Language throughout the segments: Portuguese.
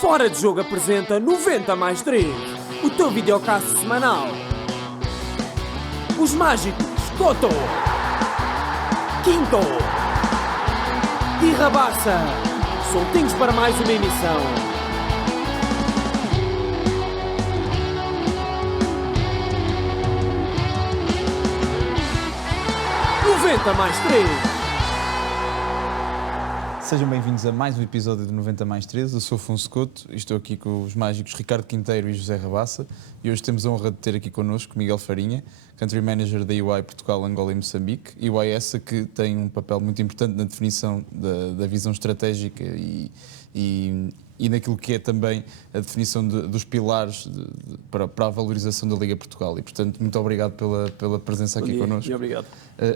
Fora de Jogo apresenta 90 mais 3, o teu videocast semanal. Os mágicos Toto, Quinto e Rabassa, soltinhos para mais uma emissão. Mais 3. Sejam bem-vindos a mais um episódio de 90 mais 13. Eu sou Afonso Couto e estou aqui com os mágicos Ricardo Quinteiro e José Rabassa. E hoje temos a honra de ter aqui connosco Miguel Farinha, Country Manager da EY Portugal, Angola e Moçambique. EY essa que tem um papel muito importante na definição da visão estratégica e naquilo que é também a definição dos pilares para a valorização da Liga Portugal. E, portanto, muito obrigado pela presença aqui connosco. Obrigado.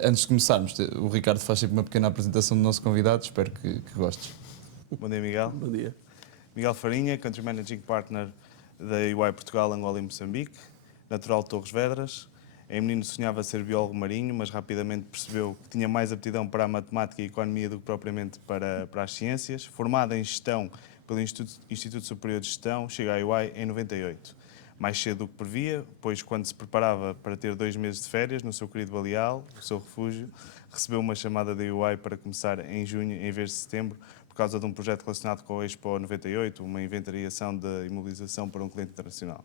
Antes de começarmos, o Ricardo faz sempre uma pequena apresentação do nosso convidado, espero que gostes. Bom dia, Miguel. Bom dia. Miguel Farinha, Country Managing Partner da EY Portugal, Angola e Moçambique, natural de Torres Vedras. Em menino sonhava ser biólogo marinho, mas rapidamente percebeu que tinha mais aptidão para a matemática e a economia do que propriamente para as ciências. Formado em gestão pelo Instituto Superior de Gestão, chega à EY em 98. Mais cedo do que previa, pois quando se preparava para ter 2 meses de férias no seu querido Baleal, o seu refúgio, recebeu uma chamada da EY para começar em junho em vez de setembro, por causa de um projeto relacionado com a Expo 98, uma inventariação da imobilização para um cliente internacional.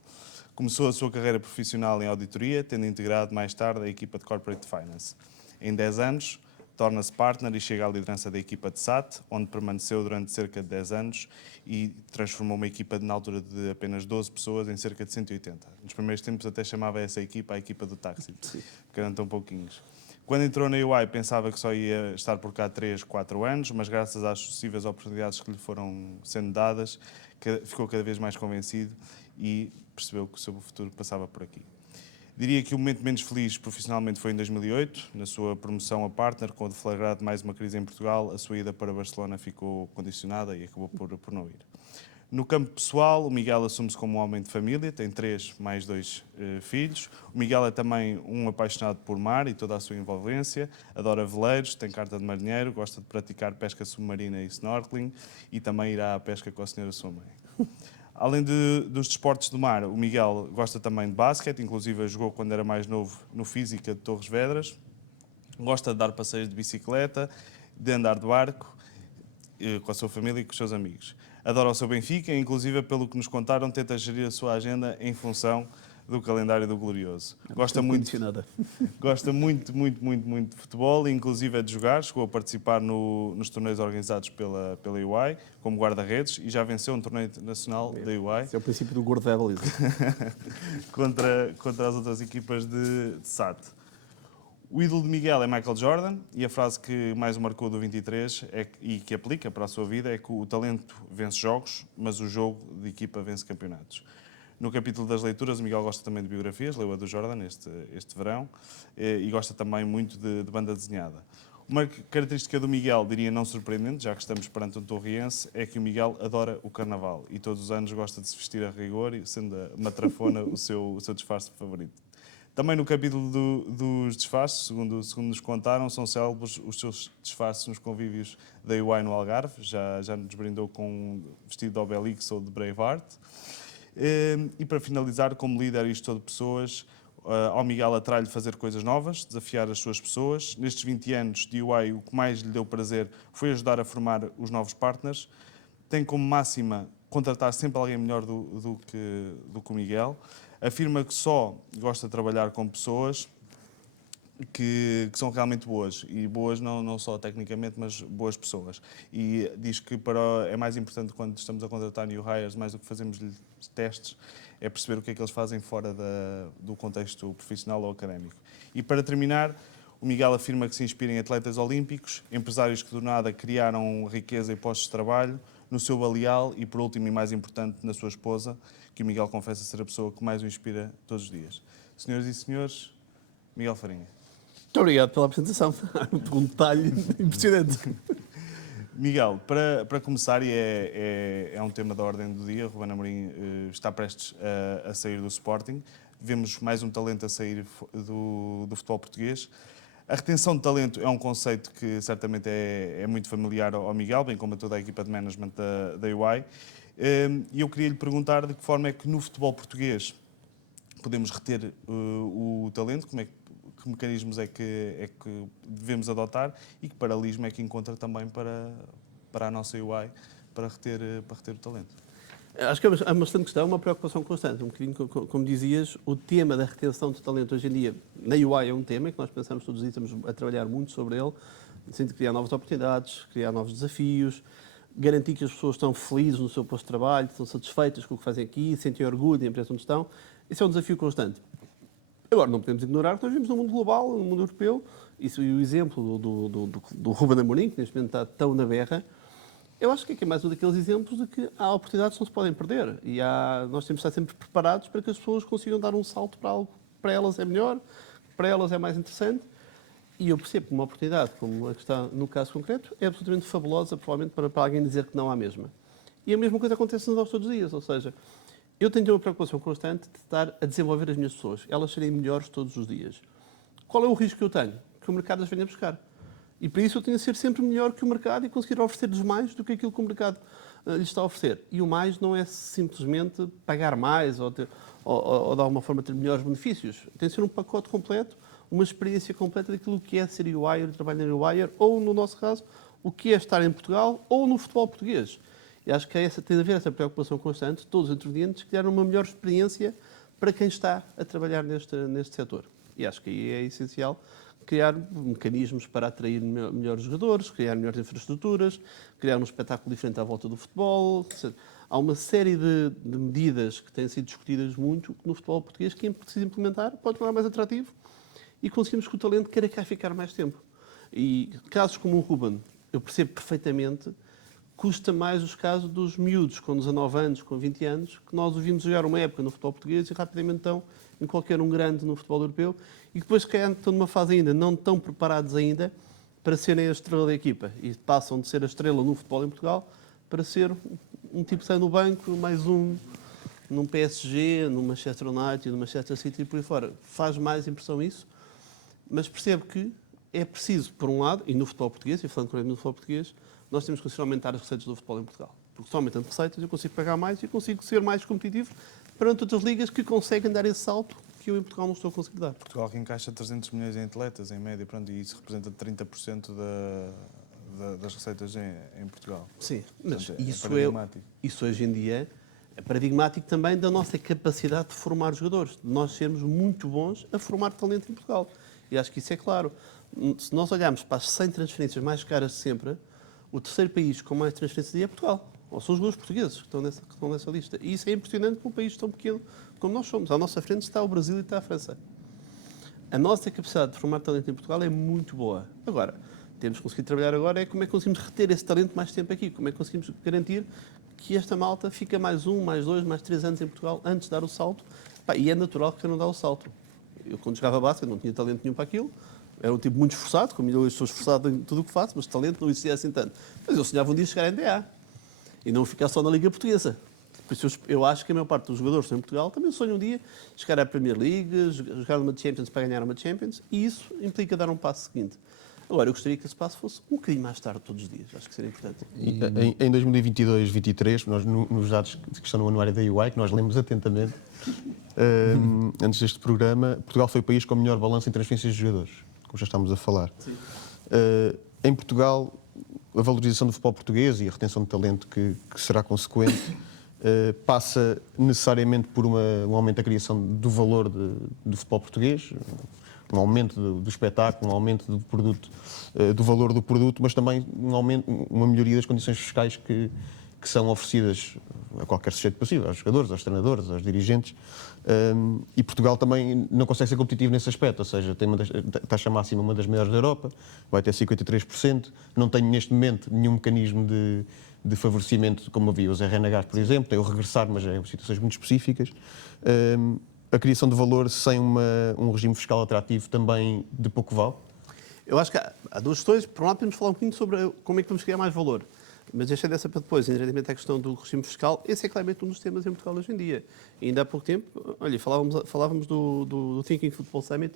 Começou a sua carreira profissional em auditoria, tendo integrado mais tarde a equipa de Corporate Finance. Em 10 anos, torna-se partner e chega à liderança da equipa de SAT, onde permaneceu durante cerca de 10 anos e transformou uma equipa na altura de apenas 12 pessoas em cerca de 180. Nos primeiros tempos até chamava essa equipa a equipa do táxi, porque eram tão pouquinhos. Quando entrou na EY pensava que só ia estar por cá 3, 4 anos, mas graças às sucessivas oportunidades que lhe foram sendo dadas, ficou cada vez mais convencido e percebeu que o seu futuro passava por aqui. Diria que o momento menos feliz profissionalmente foi em 2008, na sua promoção a partner, com o deflagrado de mais uma crise em Portugal, a sua ida para Barcelona ficou condicionada e acabou por não ir. No campo pessoal, o Miguel assume-se como um homem de família, tem 3 mais 2 filhos. O Miguel é também um apaixonado por mar e toda a sua envolvência, adora veleiros, tem carta de marinheiro, gosta de praticar pesca submarina e snorkeling e também irá à pesca com a senhora sua mãe. Além dos desportos do mar, o Miguel gosta também de basquete, inclusive jogou quando era mais novo no Física de Torres Vedras. Gosta de dar passeios de bicicleta, de andar de barco, com a sua família e com os seus amigos. Adora o seu Benfica, inclusive, pelo que nos contaram, tenta gerir a sua agenda em função do calendário do Glorioso. Gosta muito de futebol, inclusive é de jogar. Chegou a participar nos torneios organizados pela EY, como guarda-redes, e já venceu um torneio nacional da EY. Esse é o princípio do Gordel. contra as outras equipas de SAT. O ídolo de Miguel é Michael Jordan e a frase que mais o marcou do 23 e que aplica para a sua vida é que o talento vence jogos, mas o jogo de equipa vence campeonatos. No capítulo das leituras, o Miguel gosta também de biografias, leu a do Jordan este verão, e gosta também muito de banda desenhada. Uma característica do Miguel, diria não surpreendente, já que estamos perante um torriense, é que o Miguel adora o carnaval e todos os anos gosta de se vestir a rigor, sendo a matrafona o seu disfarce favorito. Também no capítulo dos disfarces, segundo nos contaram, são célebres os seus disfarces nos convívios da EY no Algarve, já nos brindou com um vestido de Obelix ou de Braveheart. E para finalizar, como líder e gestor de pessoas, ao Miguel atrai-lhe fazer coisas novas, desafiar as suas pessoas. Nestes 20 anos de EY, o que mais lhe deu prazer foi ajudar a formar os novos partners. Tem como máxima contratar sempre alguém melhor do que o Miguel. Afirma que só gosta de trabalhar com pessoas que são realmente boas, e boas não só tecnicamente, mas boas pessoas. E diz que é mais importante quando estamos a contratar new hires, mais do que fazemos testes, é perceber o que é que eles fazem fora do contexto profissional ou académico. E para terminar, o Miguel afirma que se inspira em atletas olímpicos, empresários que do nada criaram riqueza e postos de trabalho, no seu Baleal e, por último e mais importante, na sua esposa, que o Miguel confessa ser a pessoa que mais o inspira todos os dias. Senhoras e senhores, Miguel Farinha. Muito obrigado pela apresentação. Um detalhe impressionante. Miguel, para começar, e é um tema da ordem do dia, Ruben Amorim está prestes a sair do Sporting. Vemos mais um talento a sair do futebol português. A retenção de talento é um conceito que certamente é muito familiar ao Miguel, bem como a toda a equipa de management da EY. E eu queria lhe perguntar de que forma é que no futebol português podemos reter o talento, que mecanismos é que devemos adotar e que paralelismo é que encontra também para a nossa UI para reter o talento. Acho que é uma excelente questão, uma preocupação constante. Um bocadinho, como dizias, o tema da retenção de talento hoje em dia, na UI é um tema que nós pensamos todos os dias, estamos a trabalhar muito sobre ele, no sentido de criar novas oportunidades, criar novos desafios, garantir que as pessoas estão felizes no seu posto de trabalho, estão satisfeitas com o que fazem aqui, sentem orgulho da empresa onde estão. Esse é um desafio constante. Agora, não podemos ignorar que nós vivemos num mundo global, num mundo europeu, e o exemplo do Ruben Amorim, que neste momento está tão na berra, eu acho que é mais um daqueles exemplos de que há oportunidades que não se podem perder. E nós temos de estar sempre preparados para que as pessoas consigam dar um salto para algo que para elas é melhor, que para elas é mais interessante. E eu percebo que uma oportunidade, como a que está no caso concreto, é absolutamente fabulosa, provavelmente para alguém dizer que não há mesma. E a mesma coisa acontece nós todos os dias, ou seja, eu tenho uma preocupação constante de estar a desenvolver as minhas pessoas, elas serem melhores todos os dias. Qual é o risco que eu tenho? Que o mercado as venha buscar. E para isso eu tenho de ser sempre melhor que o mercado e conseguir oferecer-lhes mais do que aquilo que o mercado lhes está a oferecer. E o mais não é simplesmente pagar mais ou de alguma forma ter melhores benefícios. Tem de ser um pacote completo, uma experiência completa daquilo que é ser UI, trabalhar em UI, ou no nosso caso, o que é estar em Portugal ou no futebol português. E acho que tem de haver essa preocupação constante, todos os intervenientes, criar uma melhor experiência para quem está a trabalhar neste setor. E acho que aí é essencial criar mecanismos para atrair melhores jogadores, criar melhores infraestruturas, criar um espetáculo diferente à volta do futebol. Há uma série de medidas que têm sido discutidas muito no futebol português que é preciso implementar, pode tornar mais atrativo e conseguimos que o talento queira cá ficar mais tempo. E casos como o Ruben, eu percebo perfeitamente, custa mais os casos dos miúdos com 19 anos, com 20 anos, que nós ouvimos jogar uma época no futebol português e rapidamente estão em qualquer um grande no futebol europeu e que depois, se calhar, estão numa fase ainda não tão preparados ainda para serem a estrela da equipa e passam de ser a estrela no futebol em Portugal para ser um tipo que sai no banco, mais um num PSG, no Manchester United, no Manchester City e por aí fora. Faz mais impressão isso, mas percebo que é preciso, por um lado, e no futebol português, e falando no futebol português, nós temos que conseguir aumentar as receitas do futebol em Portugal. Porque só aumentando receitas eu consigo pagar mais e consigo ser mais competitivo perante outras ligas que conseguem dar esse salto que eu em Portugal não estou a conseguir dar. Portugal que encaixa 300 milhões em atletas, em média, pronto, e isso representa 30% das receitas em Portugal. Sim, mas portanto, isso hoje em dia é paradigmático também da nossa capacidade de formar jogadores, de nós sermos muito bons a formar talento em Portugal. E acho que isso é claro. Se nós olharmos para as 100 transferências mais caras de sempre, o terceiro país com mais transferências é Portugal. Ou são os jogadores portugueses que estão nessa lista. E isso é impressionante para um país tão pequeno como nós somos. À nossa frente está o Brasil e está a França. A nossa capacidade de formar talento em Portugal é muito boa. Agora, temos que conseguir trabalhar agora é como é que conseguimos reter esse talento mais tempo aqui. Como é que conseguimos garantir que esta malta fica mais 1, mais 2, mais 3 anos em Portugal antes de dar o salto. E é natural que eu não dá o salto. Eu, quando jogava basquete, não tinha talento nenhum para aquilo. Era um tipo muito esforçado, como eu estou esforçado em tudo o que faço, mas talento não existia assim tanto. Mas eu sonhava um dia chegar à NBA e não ficar só na Liga Portuguesa. Por isso eu acho que a maior parte dos jogadores que estão em Portugal também sonham um dia chegar à Premier League, jogar numa Champions para ganhar uma Champions, e isso implica dar um passo seguinte. Agora, eu gostaria que esse passo fosse um bocadinho mais tarde todos os dias. Acho que seria importante. Em 2022-23, nós nos dados que estão no anuário da UI, que nós lemos atentamente, antes deste programa, Portugal foi o país com o melhor balanço em transferências de jogadores, como já estamos a falar. Em Portugal, a valorização do futebol português e a retenção de talento que será consequente passa necessariamente por um aumento da criação do valor do futebol português, um aumento do espetáculo, um aumento do produto, do valor do produto, mas também uma melhoria das condições fiscais que são oferecidas a qualquer sujeito passivo, aos jogadores, aos treinadores, aos dirigentes. E Portugal também não consegue ser competitivo nesse aspecto, ou seja, tem a taxa máxima uma das maiores da Europa, vai ter 53%, não tem neste momento nenhum mecanismo de favorecimento, como havia os RNH, por exemplo, tem o regressar, mas é em situações muito específicas. A criação de valor sem um regime fiscal atrativo também de pouco vale? Eu acho que há duas questões. Por um lado, podemos falar um bocadinho sobre como é que vamos criar mais valor. Mas deixei dessa para depois, indiretamente à questão do regime fiscal. Esse é claramente um dos temas em Portugal hoje em dia. E ainda há pouco tempo, olha, falávamos do Thinking Football Summit,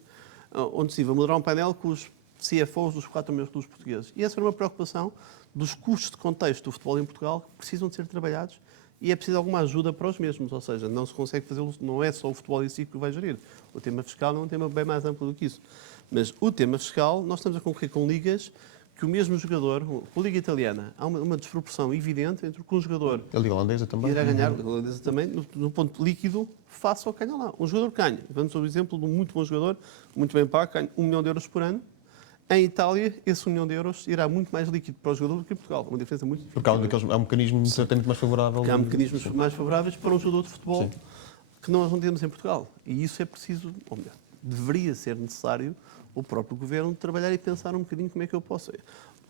onde se ia moderar um painel com os CFOs dos 4 maiores clubes portugueses. E essa era uma preocupação dos custos de contexto do futebol em Portugal que precisam de ser trabalhados e é preciso alguma ajuda para os mesmos, ou seja, não se consegue fazê-lo, não é só o futebol em si que vai gerir. O tema fiscal é um tema bem mais amplo do que isso. Mas o tema fiscal, nós estamos a concorrer com ligas que o mesmo jogador, com a Liga Italiana, há uma desproporção evidente entre o que um jogador A Liga Holandesa também. irá ganhar, a holandesa também, no ponto líquido, face ao que ganha lá. Um jogador que ganha, vamos ao exemplo de um muito bom jogador, muito bem pago, ganha 1 milhão de euros por ano. Em Itália, esse 1 milhão de euros irá muito mais líquido para o jogador do que em Portugal. Uma diferença muito Porque há um mecanismo certamente mais favorável. Porque há mecanismos mais favoráveis para um jogador de futebol Sim. que nós não temos em Portugal. E isso é preciso, ou melhor, deveria ser necessário o próprio governo trabalhar e pensar um bocadinho como é que eu posso.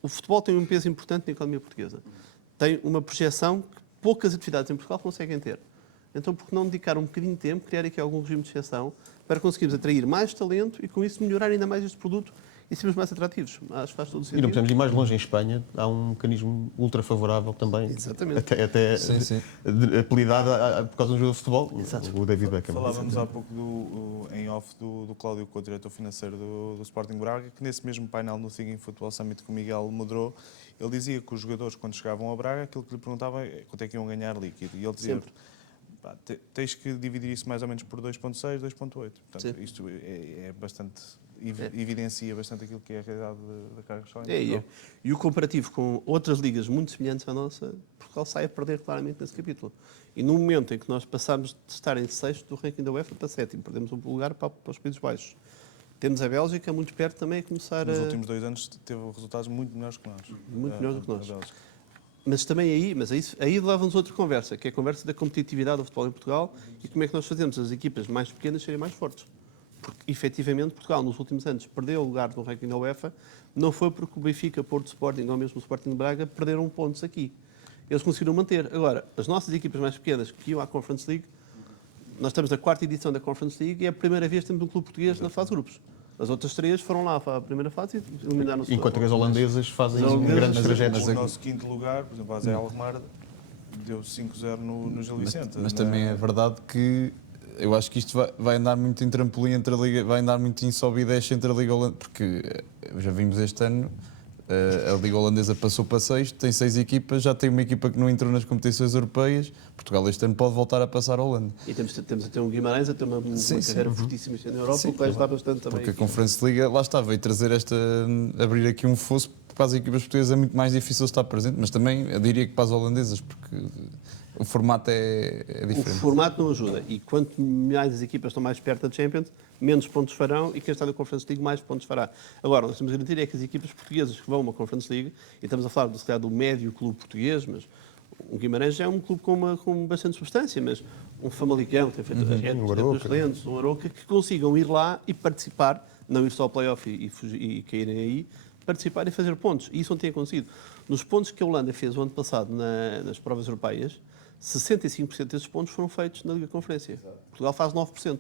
O futebol tem um peso importante na economia portuguesa. Tem uma projeção que poucas atividades em Portugal conseguem ter. Então, por que não dedicar um bocadinho de tempo, criar aqui algum regime de exceção para conseguirmos atrair mais talento e, com isso, melhorar ainda mais este produto e sermos mais atrativos? Acho que faz todo o E não sentido. podemos ir mais longe. Em Espanha há um mecanismo ultra favorável também. Exatamente. Até Sim. apelidado por causa de um jogador de futebol, o David Beckham. Falávamos há pouco em off do Cláudio, o diretor financeiro do Sporting Braga, que nesse mesmo painel no Thinking Football Summit que o Miguel moderou, ele dizia que os jogadores, quando chegavam ao Braga, aquilo que lhe perguntavam é quanto é que iam ganhar líquido. E ele dizia, pá, tens que dividir isso mais ou menos por 2,6, 2,8. Portanto, isto é bastante... evidencia bastante aquilo que é a realidade da carga fiscal. E o comparativo com outras ligas muito semelhantes à nossa, Portugal sai a perder claramente nesse capítulo. E no momento em que nós passamos de estar em sexto do ranking da UEFA para sétimo, perdemos um lugar para os Países Baixos. Temos a Bélgica muito perto também a começar Nos últimos 2 anos teve resultados muito melhores que nós. Muito melhores do que nós. A Bélgica. Mas também aí leva-nos a outra conversa, que é a conversa da competitividade do futebol em Portugal e como é que nós fazemos as equipas mais pequenas serem mais fortes. Porque, efetivamente, Portugal, nos últimos anos, perdeu o lugar no ranking da UEFA, não foi porque o Benfica, Porto Sporting ou mesmo o Sporting de Braga perderam pontos aqui. Eles conseguiram manter. Agora, as nossas equipas mais pequenas que iam à Conference League, nós estamos na 4ª edição da Conference League e é a primeira vez que temos um clube português na fase de grupos. As outras 3 foram lá para a primeira fase e eliminaram-se. Enquanto que as holandesas fazem As holandesas- grandes Mas trajetos. o nosso quinto lugar, por exemplo, a Zé Alkmaar deu 5-0 no Gil Vicente. Mas também é verdade que eu acho que isto vai andar muito em trampolim entre a Liga, vai andar muito em sobe e desce entre a Liga Holandesa, porque já vimos este ano, a Liga Holandesa passou para 6, tem 6 equipas, já tem uma equipa que não entrou nas competições europeias, Portugal este ano pode voltar a passar a Holanda. E temos a ter um Guimarães, a ter uma carreira fortíssima na Europa, o que vai ajudar bastante também. Porque a Conference Liga, lá está, veio trazer abrir aqui um fosso para as equipas portuguesas é muito mais difícil estar presente, mas também eu diria que para as holandesas, porque o formato é diferente. O formato não ajuda. E quanto mais as equipas estão mais perto da Champions, menos pontos farão e quem está na Conference League mais pontos fará. Agora, nós temos a garantir é que as equipas portuguesas que vão a uma Conference League, e estamos a falar se calhar, do médio clube português, mas o Guimarães já é um clube com bastante substância, mas um Famalicão, tem feito excelentes, um Aroca, que consigam ir lá e participar, não ir só ao play-off e caírem aí, participar e fazer pontos. E isso não tem acontecido. Nos pontos que a Holanda fez o ano passado nas provas europeias, 65% desses pontos foram feitos na Liga Conferência. Portugal faz 9%.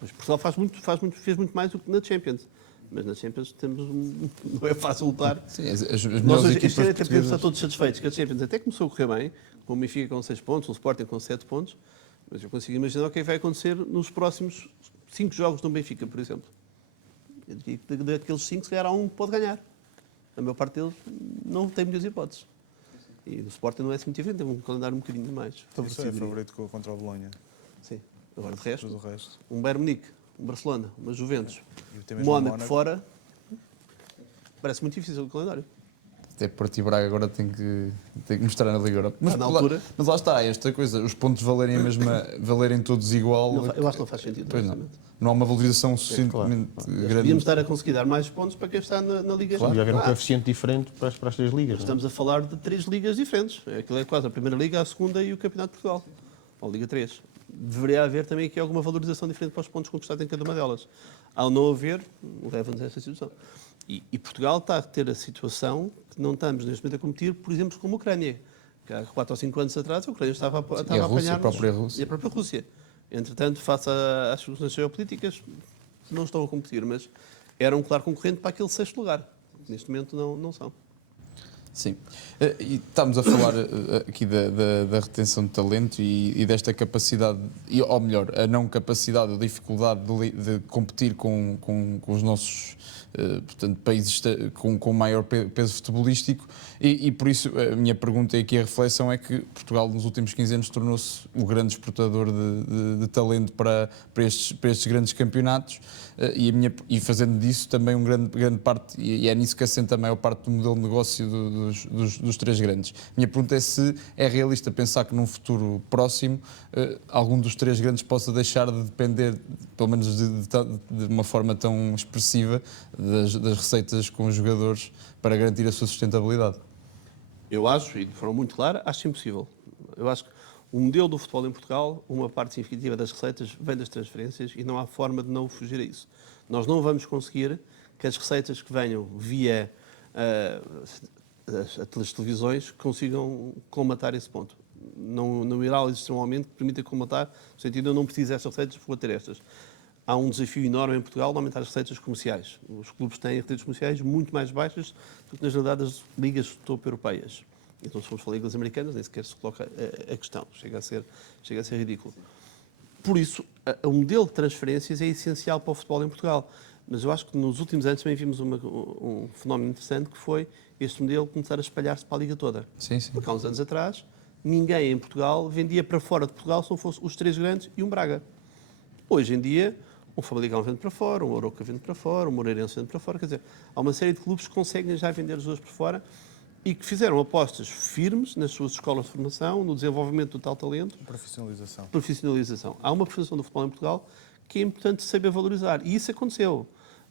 Mas Portugal fez muito mais do que na Champions. Mas na Champions não é fácil lutar. Sim, as Nós melhores hoje, equipas este ano até podemos portuguesas... estar todos satisfeitos que a Champions até começou a correr bem, com o Benfica com 6 pontos, o Sporting com 7 pontos, mas eu consigo imaginar o que é que vai acontecer nos próximos 5 jogos do Benfica, por exemplo. Eu diria que daqueles 5, se calhar há um que pode ganhar. A maior parte deles não tem muitas hipóteses. E o Sporting não é assim muito diferente, tem um calendário um bocadinho mais Isso é favorecido. favorito contra o Bolonha. Sim. Agora, de resto, Tudo o resto. um Bayern Munique, um Barcelona, uma Juventus, E até mesmo o Mónaco Mónaco. fora, parece muito difícil o calendário. Até Porto e Braga agora tem que mostrar na Liga Europa. Na altura. Mas lá está, esta coisa, os pontos valerem valerem todos igual. Eu acho que não faz sentido. Pois não. honestamente. Não há uma valorização suficientemente grande. Podíamos estar a conseguir dar mais pontos para quem está na Liga. Devia haver um coeficiente diferente para as 3 ligas. não é? Estamos a falar de 3 ligas diferentes. Aquilo é quase a Primeira Liga, a Segunda e o Campeonato de Portugal. Ou Liga 3. Deveria haver também aqui alguma valorização diferente para os pontos conquistados em cada uma delas. Ao não haver, leva-nos a essa situação. E Portugal está a ter a situação que não estamos neste momento a competir, por exemplo, como a Ucrânia. Que há 4 ou 5 anos atrás, a Ucrânia estava a E a Rússia, apanhar a própria Rússia. E a própria Rússia. Entretanto, face às soluções geopolíticas, não estão a competir, mas eram um claro concorrente para aquele 6º lugar. Neste momento não são. Sim. E estamos a falar aqui da retenção de talento e desta capacidade, ou melhor, a não capacidade ou dificuldade de competir com os nossos portanto, países com maior peso futebolístico e por isso a minha pergunta e aqui a reflexão é que Portugal nos últimos 15 anos tornou-se o grande exportador de talento para estes grandes campeonatos e fazendo disso também grande parte, e é nisso que assenta a maior parte do modelo de negócio dos três grandes. A minha pergunta é se é realista pensar que num futuro próximo algum dos três grandes possa deixar de depender, pelo menos de uma forma tão expressiva, das receitas com os jogadores para garantir a sua sustentabilidade. Eu acho, e de forma muito clara, acho impossível. Eu acho que o modelo do futebol em Portugal, uma parte significativa das receitas vem das transferências e não há forma de não fugir a isso. Nós não vamos conseguir que as receitas que venham via as televisões consigam colmatar esse ponto. Não irá existir um aumento que permita colmatar, no sentido de eu não preciso destas receitas, vou ter estas. Há um desafio enorme em Portugal de aumentar as receitas comerciais. Os clubes têm receitas comerciais muito mais baixas do que nas realidade das ligas top europeias. Então, se formos falar de ligas americanas, nem sequer se coloca a questão. Chega a ser ridículo. Por isso, o modelo de transferências é essencial para o futebol em Portugal. Mas eu acho que nos últimos anos também vimos um fenómeno interessante que foi este modelo começar a espalhar-se para a liga toda. Sim, sim. Porque há uns anos atrás, ninguém em Portugal vendia para fora de Portugal se não fosse os três grandes e um Braga. Hoje em dia, um Famalicão vende para fora, um Arouca vende para fora, um Moreirense vende para fora. Quer dizer, há uma série de clubes que conseguem já vender os dois para fora e que fizeram apostas firmes nas suas escolas de formação, no desenvolvimento do tal talento. Profissionalização. Há uma profissão do futebol em Portugal que é importante saber valorizar. E isso aconteceu.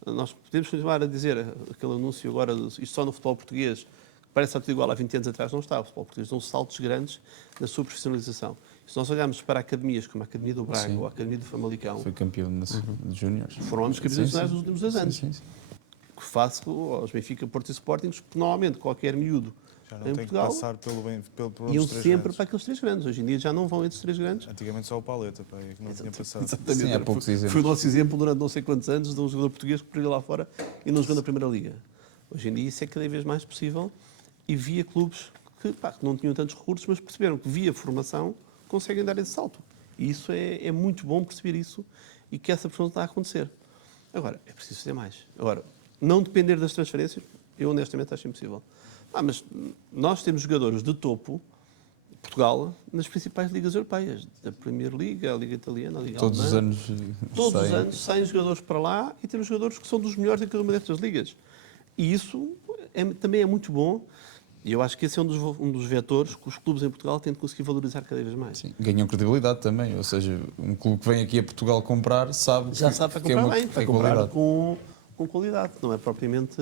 Nós podemos continuar a dizer aquele anúncio agora, isto só no futebol português, parece que está tudo igual há 20 anos atrás, não está. O futebol português deu saltos grandes na sua profissionalização. Se nós olharmos para academias como a Academia do Braga ou a Academia do Famalicão, Foi campeão de júniores. foram ambos campeões nacionais nos últimos 2 anos. Sim. Que faço aos Benfica, Porto e Sportings, porque normalmente qualquer miúdo Já não em tem Portugal que passar por iam os três sempre grandes. para aqueles três grandes. Hoje em dia já não vão entre os três grandes. Antigamente só o Paleta, pá, é que não tinha passado. Sim, há poucos exemplos. Foi o nosso exemplo durante não sei quantos anos de um jogador português que brilhou lá fora e não jogou na Primeira Liga. Hoje em dia isso é cada vez mais possível e via clubes que não tinham tantos recursos, mas perceberam que via formação conseguem dar esse salto. E isso é muito bom perceber isso e que essa profissão está a acontecer. Agora, é preciso fazer mais. Agora, não depender das transferências, eu honestamente acho impossível. Mas nós temos jogadores de topo, Portugal, nas principais ligas europeias, da Premier League, a Liga Italiana, a Liga Todos os Alemã. anos Todos os saem. anos saem jogadores para lá e temos jogadores que são dos melhores em cada uma destas ligas. E isso também é muito bom. E eu acho que esse é um dos vetores que os clubes em Portugal têm de conseguir valorizar cada vez mais. Sim, ganham credibilidade também, ou seja, um clube que vem aqui a Portugal comprar sabe Já que, sabe para que é comprar uma bem, vai é comprar qualidade. com qualidade. Não é propriamente...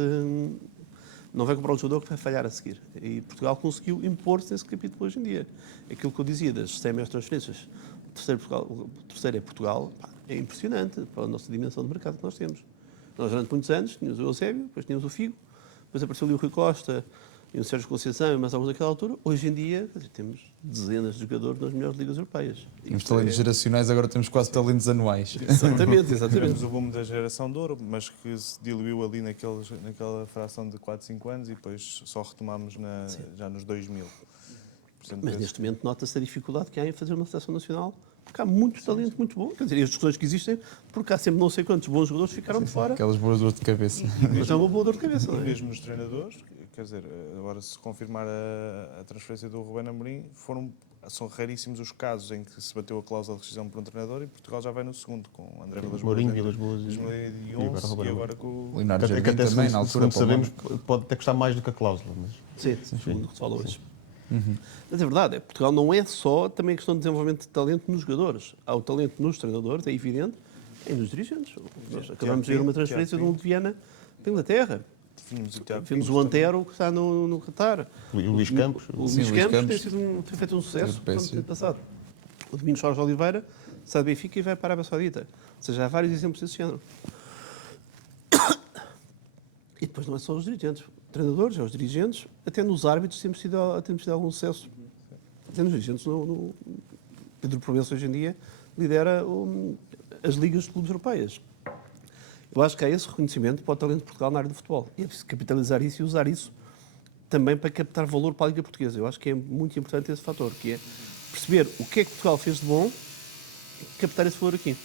Não vai comprar um jogador que vai falhar a seguir. E Portugal conseguiu impor-se nesse capítulo hoje em dia. Aquilo que eu dizia das 100 maiores transferências, o terceiro é Portugal, é impressionante para a nossa dimensão de mercado que nós temos. Nós, durante muitos anos, tínhamos o Eusébio, depois tínhamos o Figo, depois apareceu ali o Rui Costa e o Sérgio Conceição, mas alguns daquela altura. Hoje em dia, temos dezenas de jogadores nas melhores ligas europeias. Temos talentos geracionais, agora temos quase talentos anuais. Exatamente. Tivemos o boom da geração de ouro, mas que se diluiu ali naquela fração de 4, 5 anos e depois só retomámos já nos 2000. Portanto, Mas neste momento nota-se a dificuldade que há em fazer uma seleção nacional, porque há muito talento muito bom. Quer dizer, e as discussões que existem, porque há sempre não sei quantos bons jogadores que ficaram de fora. Aquelas boas dores de cabeça. Mas é uma boa dor de cabeça, não é? mesmo nos treinadores, quer dizer, agora se confirmar a transferência do Rubén Amorim, são raríssimos os casos em que se bateu a cláusula de rescisão por um treinador e Portugal já vai no segundo, com André Vilas Boas Mourinho, em Vilas Boas 2011 e agora com o... Leonardo É que Jardim até também, segundo, na altura. segundo sabemos, pode até custar mais do que a cláusula. Mas... Sim, segundo o que se fala hoje. Mas é verdade, Portugal não é só também questão de desenvolvimento de talento nos jogadores. Há o talento nos treinadores, é evidente, e nos dirigentes. Nós acabamos de ver uma transferência de um de Viana para a Inglaterra. Vimos o Antero que está no Qatar. O Luís Campos. O Sim, Luís Luís Campos Campos. tem feito um sucesso no ano passado. O Domingos Jorge Oliveira sai do Benfica e vai para a Arábia Saudita. Ou seja, há vários exemplos desse género. E depois não é só os dirigentes. Treinadores, é os dirigentes. Até nos árbitros temos tido algum sucesso. Até nos dirigentes. Pedro Proença, hoje em dia, lidera as ligas de clubes europeias. Eu acho que há esse reconhecimento para o talento de Portugal na área do futebol. E é preciso capitalizar isso e usar isso também para captar valor para a Liga Portuguesa. Eu acho que é muito importante esse fator, que é perceber o que é que Portugal fez de bom e captar esse valor aqui.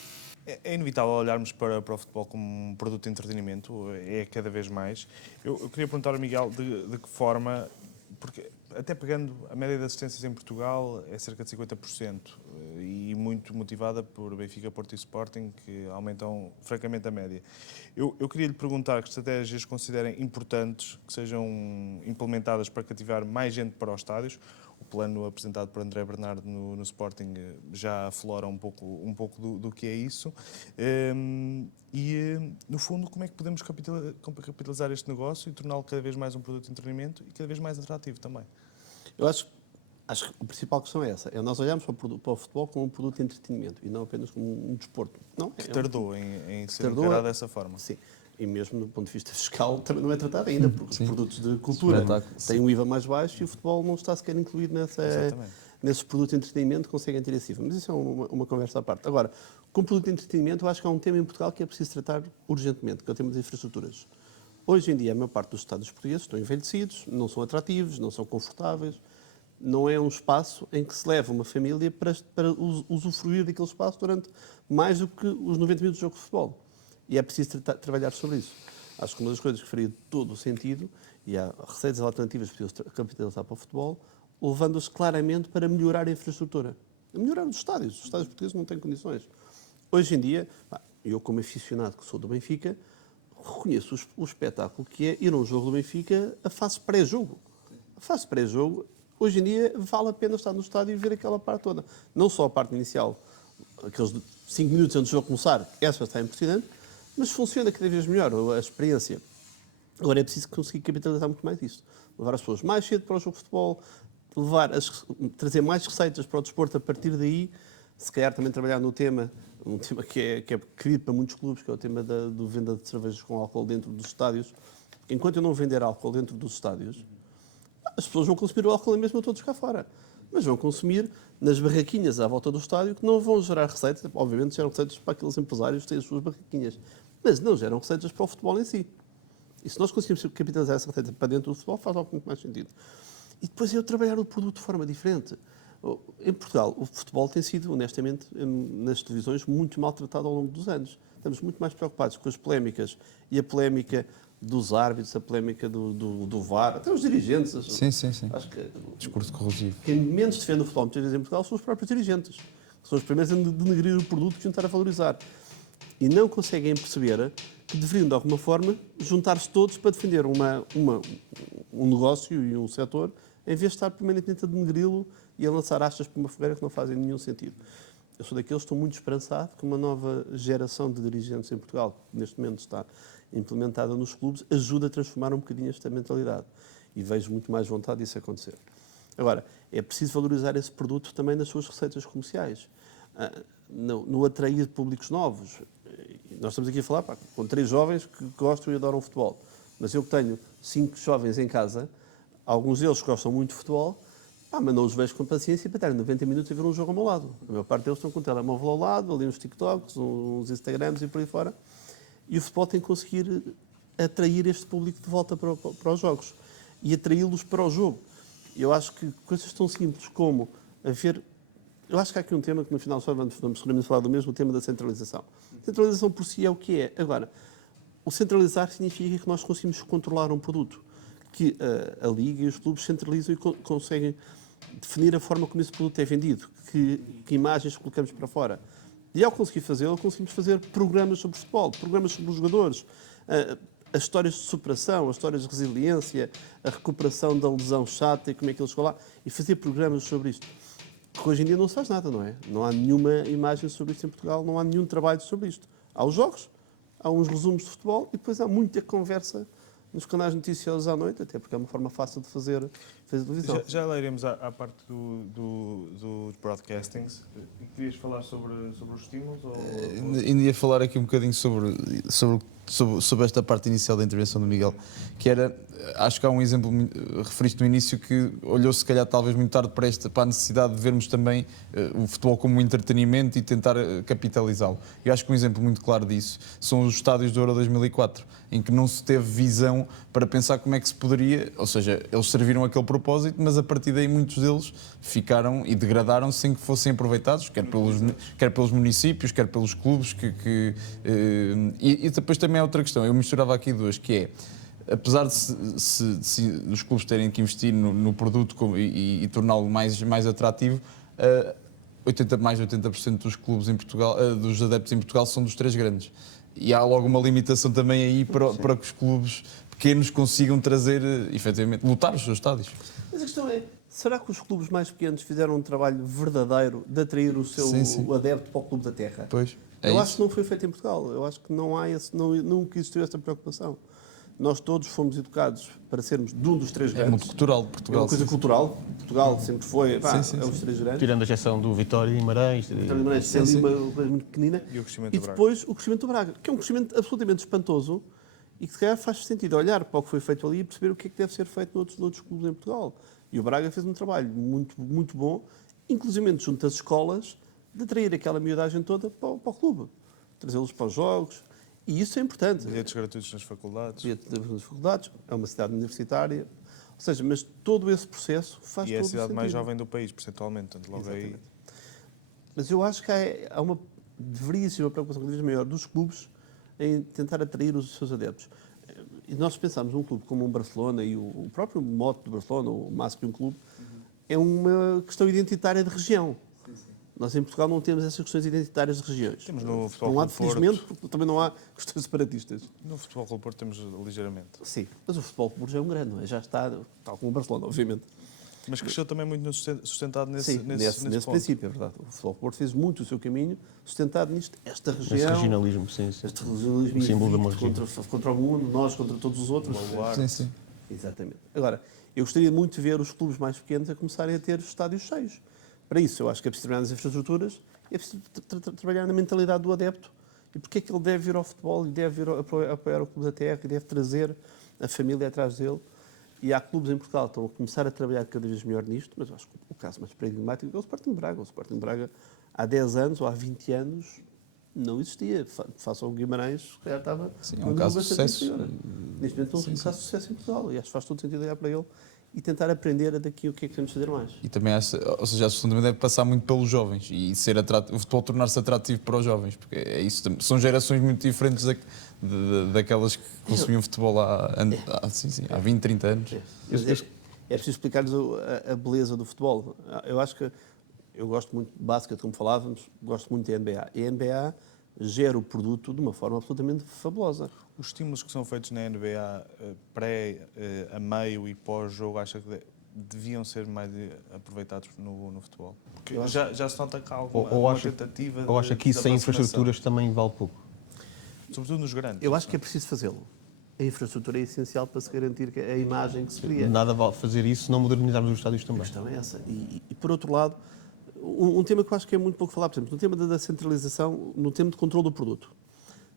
É inevitável olharmos para o futebol como um produto de entretenimento, é cada vez mais. Eu queria perguntar ao Miguel de que forma, porque até pegando a média de assistências em Portugal é cerca de 50% e muito motivada por Benfica, Porto e Sporting, que aumentam francamente a média. Eu queria lhe perguntar que estratégias considerem importantes que sejam implementadas para cativar mais gente para os estádios. O plano apresentado por André Bernardo no Sporting já aflora um pouco do que é isso. No fundo, como é que podemos capitalizar este negócio e torná-lo cada vez mais um produto de entretenimento e cada vez mais atrativo também? Eu acho que a principal questão é essa. É nós olharmos para o futebol como um produto de entretenimento e não apenas como um desporto. Não, que tardou em ser tardou encarado dessa forma. Sim. E mesmo do ponto de vista fiscal também não é tratado ainda, porque os produtos de cultura Espetáculo. têm um IVA mais baixo e o futebol não está sequer incluído nesses produtos de entretenimento que conseguem ter esse IVA. Mas isso é uma conversa à parte. Agora, como produto de entretenimento, eu acho que há um tema em Portugal que é preciso tratar urgentemente, que é o tema das infraestruturas. Hoje em dia, a maior parte dos estádios portugueses estão envelhecidos, não são atrativos, não são confortáveis, não é um espaço em que se leva uma família para usufruir daquele espaço durante mais do que os 90 minutos de jogo de futebol. E é preciso trabalhar sobre isso. Acho que uma das coisas que faria todo o sentido, e há receitas alternativas para capitalizar para o futebol, levando-se claramente para melhorar a infraestrutura. Melhorar os estádios. Os estádios portugueses não têm condições. Hoje em dia, eu como aficionado que sou do Benfica, reconheço o espetáculo que é ir a um jogo do Benfica a fase pré-jogo. A fase pré-jogo, hoje em dia, vale a pena estar no estádio e ver aquela parte toda. Não só a parte inicial, aqueles 5 minutos antes do jogo começar, essa está impressionante, mas funciona cada vez melhor a experiência. Agora é preciso conseguir capitalizar muito mais isso. Levar as pessoas mais cedo para o jogo de futebol, trazer mais receitas para o desporto a partir daí, se calhar também trabalhar no tema, um tema que é querido para muitos clubes, que é o tema do venda de cervejas com álcool dentro dos estádios. Enquanto eu não vender álcool dentro dos estádios, as pessoas vão consumir o álcool mesmo todos cá fora. Mas vão consumir nas barraquinhas à volta do estádio, que não vão gerar receitas. Obviamente geram receitas para aqueles empresários que têm as suas barraquinhas, mas não geram receitas para o futebol em si. E se nós conseguimos capitalizar essa receita para dentro do futebol, faz algo muito mais sentido. E depois é trabalhar o produto de forma diferente. Em Portugal, o futebol tem sido, honestamente, nas televisões, muito maltratado ao longo dos anos. Estamos muito mais preocupados com as polémicas e a polémica dos árbitros, a polémica do VAR, até os dirigentes. Sim. Acho que Discurso corrosivo. quem menos defende o futebol muitas vezes em Portugal são os próprios dirigentes, que são os primeiros a denegrir o produto e tentar a valorizar. E não conseguem perceber que deveriam, de alguma forma, juntar-se todos para defender um negócio e um setor, em vez de estar permanentemente a denegri-lo e a lançar achas para uma fogueira que não fazem nenhum sentido. Eu sou daqueles que estou muito esperançado que uma nova geração de dirigentes em Portugal, que neste momento está implementada nos clubes, ajude a transformar um bocadinho esta mentalidade. E vejo muito mais vontade disso acontecer. Agora, é preciso valorizar esse produto também nas suas receitas comerciais, no atrair públicos novos. Nós estamos aqui a falar com 3 jovens que gostam e adoram futebol, mas eu que tenho 5 jovens em casa, alguns deles gostam muito de futebol, mas não os vejo com paciência para estar 90 minutos a ver um jogo ao meu lado. A maior parte deles estão com o telemóvel ao lado, ali uns TikToks, uns Instagrams e por aí fora. E o futebol tem que conseguir atrair este público de volta para os jogos e atraí-los para o jogo. Eu acho que coisas tão simples como haver... Eu acho que há aqui um tema que no final só vamos seguramente falar do mesmo, o tema da centralização. A centralização por si é o que é. Agora, o centralizar significa que nós conseguimos controlar um produto, que a Liga e os clubes centralizam e conseguem definir a forma como esse produto é vendido, que imagens colocamos para fora. E ao conseguir fazê-lo, conseguimos fazer programas sobre futebol, programas sobre os jogadores, as histórias de superação, as histórias de resiliência, a recuperação da lesão chata e como é que ele chegou lá, e fazer programas sobre isto. Porque hoje em dia não se faz nada, não é? Não há nenhuma imagem sobre isto em Portugal, não há nenhum trabalho sobre isto. Há os jogos, há uns resumos de futebol e depois há muita conversa nos canais noticiosos à noite, até porque é uma forma fácil de fazer fez a televisão. Já lá iremos à parte dos broadcastings. Querias falar sobre os estímulos? Ainda ia falar aqui um bocadinho sobre esta parte inicial da intervenção do Miguel, que era, acho que há um exemplo, referiste no início, que olhou se calhar talvez muito tarde para a necessidade de vermos também o futebol como um entretenimento e tentar capitalizá-lo. Eu acho que um exemplo muito claro disso são os estádios do Euro 2004, em que não se teve visão para pensar como é que se poderia, ou seja, eles serviram aquele propósito, mas a partir daí muitos deles ficaram e degradaram sem que fossem aproveitados, quer pelos municípios, quer pelos clubes, e depois também há outra questão, eu misturava aqui duas, que é, apesar de os clubes terem que investir no produto e torná-lo mais atrativo, mais de 80% dos clubes em Portugal, dos adeptos em Portugal, são dos três grandes. E há logo uma limitação também aí para que os clubes pequenos consigam trazer, efetivamente, lotar os seus estádios. Mas a questão é, será que os clubes mais pequenos fizeram um trabalho verdadeiro de atrair o seu Sim. o adepto para o clube da terra? Pois, Eu acho que não foi feito em Portugal. Eu acho que nunca existiu essa preocupação. Nós todos fomos educados para sermos de um dos três grandes. É muito cultural de É Portugal. uma coisa cultural. Portugal sempre foi, é os três grandes. Tirando a exceção do Vitória e Guimarães. Tem ali uma coisa muito pequenina. E o crescimento E do Braga. depois o crescimento do Braga, que é um crescimento absolutamente espantoso e que se calhar faz sentido olhar para o que foi feito ali e perceber o que é que deve ser feito noutros clubes em Portugal. E o Braga fez um trabalho muito bom, inclusive junto às escolas, de atrair aquela miudagem toda para o clube. Trazê-los para os jogos. E isso é importante. Bilhetes gratuitos nas faculdades. Nas faculdades, é uma cidade universitária. Ou seja, mas todo esse processo faz E todo é a o cidade sentido. mais jovem do país, percentualmente. Portanto, logo aí. Exatamente. Mas eu acho que deveria ser uma preocupação cada vez maior dos clubes em tentar atrair os seus adeptos. E nós pensamos num clube como o Barcelona e o próprio mote do Barcelona, o mais que um clube, é uma questão identitária de região. Nós em Portugal não temos essas questões identitárias de regiões. Temos no Por Futebol um lado, Clube Porto. felizmente, porque também não há questões separatistas. No Futebol Clube Porto temos ligeiramente. Sim, mas o futebol Clube já é um grande, não é? Já está, tal como o Barcelona, obviamente. Mas cresceu também muito sustentado Sim, nesse nesse ponto. princípio, é verdade. O futebol Porto fez muito o seu caminho, sustentado nisto, esta Esse região, regionalismo, sim. este regionalismo O símbolo da invicto monarquia. contra o mundo, nós contra todos os outros. Sim. Exatamente. Agora, eu gostaria muito de ver os clubes mais pequenos a começarem a ter estádios cheios. Para isso, eu acho que é preciso trabalhar nas infraestruturas, é preciso trabalhar na mentalidade do adepto e porque é que ele deve vir ao futebol e deve vir apoiar o clube da terra e deve trazer a família atrás dele. E há clubes em Portugal que estão a começar a trabalhar cada vez melhor nisto, mas eu acho que o caso mais paradigmático é o Sporting de Braga. O Sporting de Braga, há 10 anos ou há 20 anos, não existia. Face ao Guimarães, se calhar estava... Sim, é um caso de sucesso. Neste momento é um caso de sucesso em Portugal e acho que faz todo sentido olhar para ele e tentar aprender daqui o que é que temos de fazer mais. E também, ou seja, a solução também deve passar muito pelos jovens e o futebol tornar-se atrativo para os jovens, porque é isso, são gerações muito diferentes daquelas que consumiam futebol há 20, 30 anos. É preciso explicar-lhes a beleza do futebol. Eu acho que eu gosto muito de basquete, como falávamos, gosto muito da NBA. E a NBA gera o produto de uma forma absolutamente fabulosa. Os estímulos que são feitos na NBA a meio e pós-jogo, acho que deviam ser mais aproveitados no futebol. Porque já se nota que há alguma tentativa Ou acha que isso sem aproximação. infraestruturas também vale pouco? Sobretudo nos grandes. Eu acho que é preciso fazê-lo. A infraestrutura é essencial para se garantir que a imagem que se cria. Nada vale fazer isso se não modernizarmos os estádios A também. questão é essa. E por outro lado, um tema que eu acho que é muito pouco falado, por exemplo, no tema da centralização, no tema de controle do produto.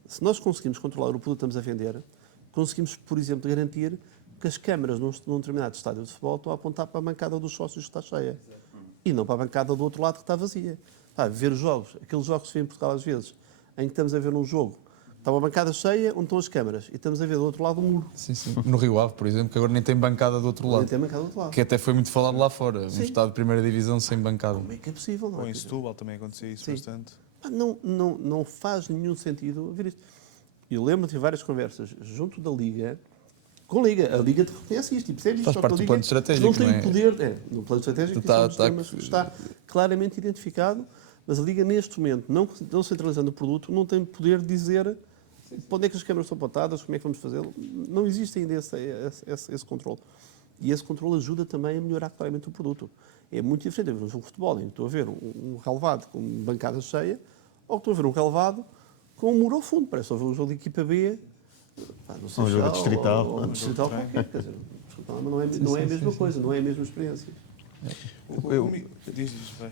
Se nós conseguimos controlar o produto que estamos a vender, conseguimos, por exemplo, garantir que as câmaras num determinado estádio de futebol estão a apontar para a bancada dos sócios que está cheia e não para a bancada do outro lado que está vazia. Ver os jogos, aqueles jogos que se vêem em Portugal às vezes, em que estamos a ver um jogo, está uma bancada cheia onde estão as câmaras e estamos a ver do outro lado um muro. Sim. No Rio Ave, por exemplo, que agora nem tem bancada do outro lado. Nem tem bancada do outro lado. Que até foi muito falado lá fora. Sim. Um estado de primeira divisão sem bancada. Como é que é possível? Não Ou é? em Setúbal também acontecia isso Sim. bastante. Não faz nenhum sentido ver isto. Eu lembro de várias conversas junto da Liga, com a Liga te reconhece isto e percebe isto. Faz só parte que a do plano Liga estratégico, não tem não é? poder, no plano estratégico Está- isso é um dos temas que está claramente identificado, mas a Liga neste momento, não centralizando o produto, não tem poder de dizer para onde é que as câmaras estão apontadas, como é que vamos fazê-lo. Não existe ainda esse controle. E esse controle ajuda também a melhorar claramente o produto. É muito diferente. Eu ver um jogo de futebol em que estou a ver um relevado com bancada cheia ou que estou a ver um relevado com um muro ao fundo. Parece ver um jogo de equipa B. Não sei Um jogo distrital. ou distrital qualquer. Quer dizer, falar, mas não é a mesma coisa, não é a mesma experiência.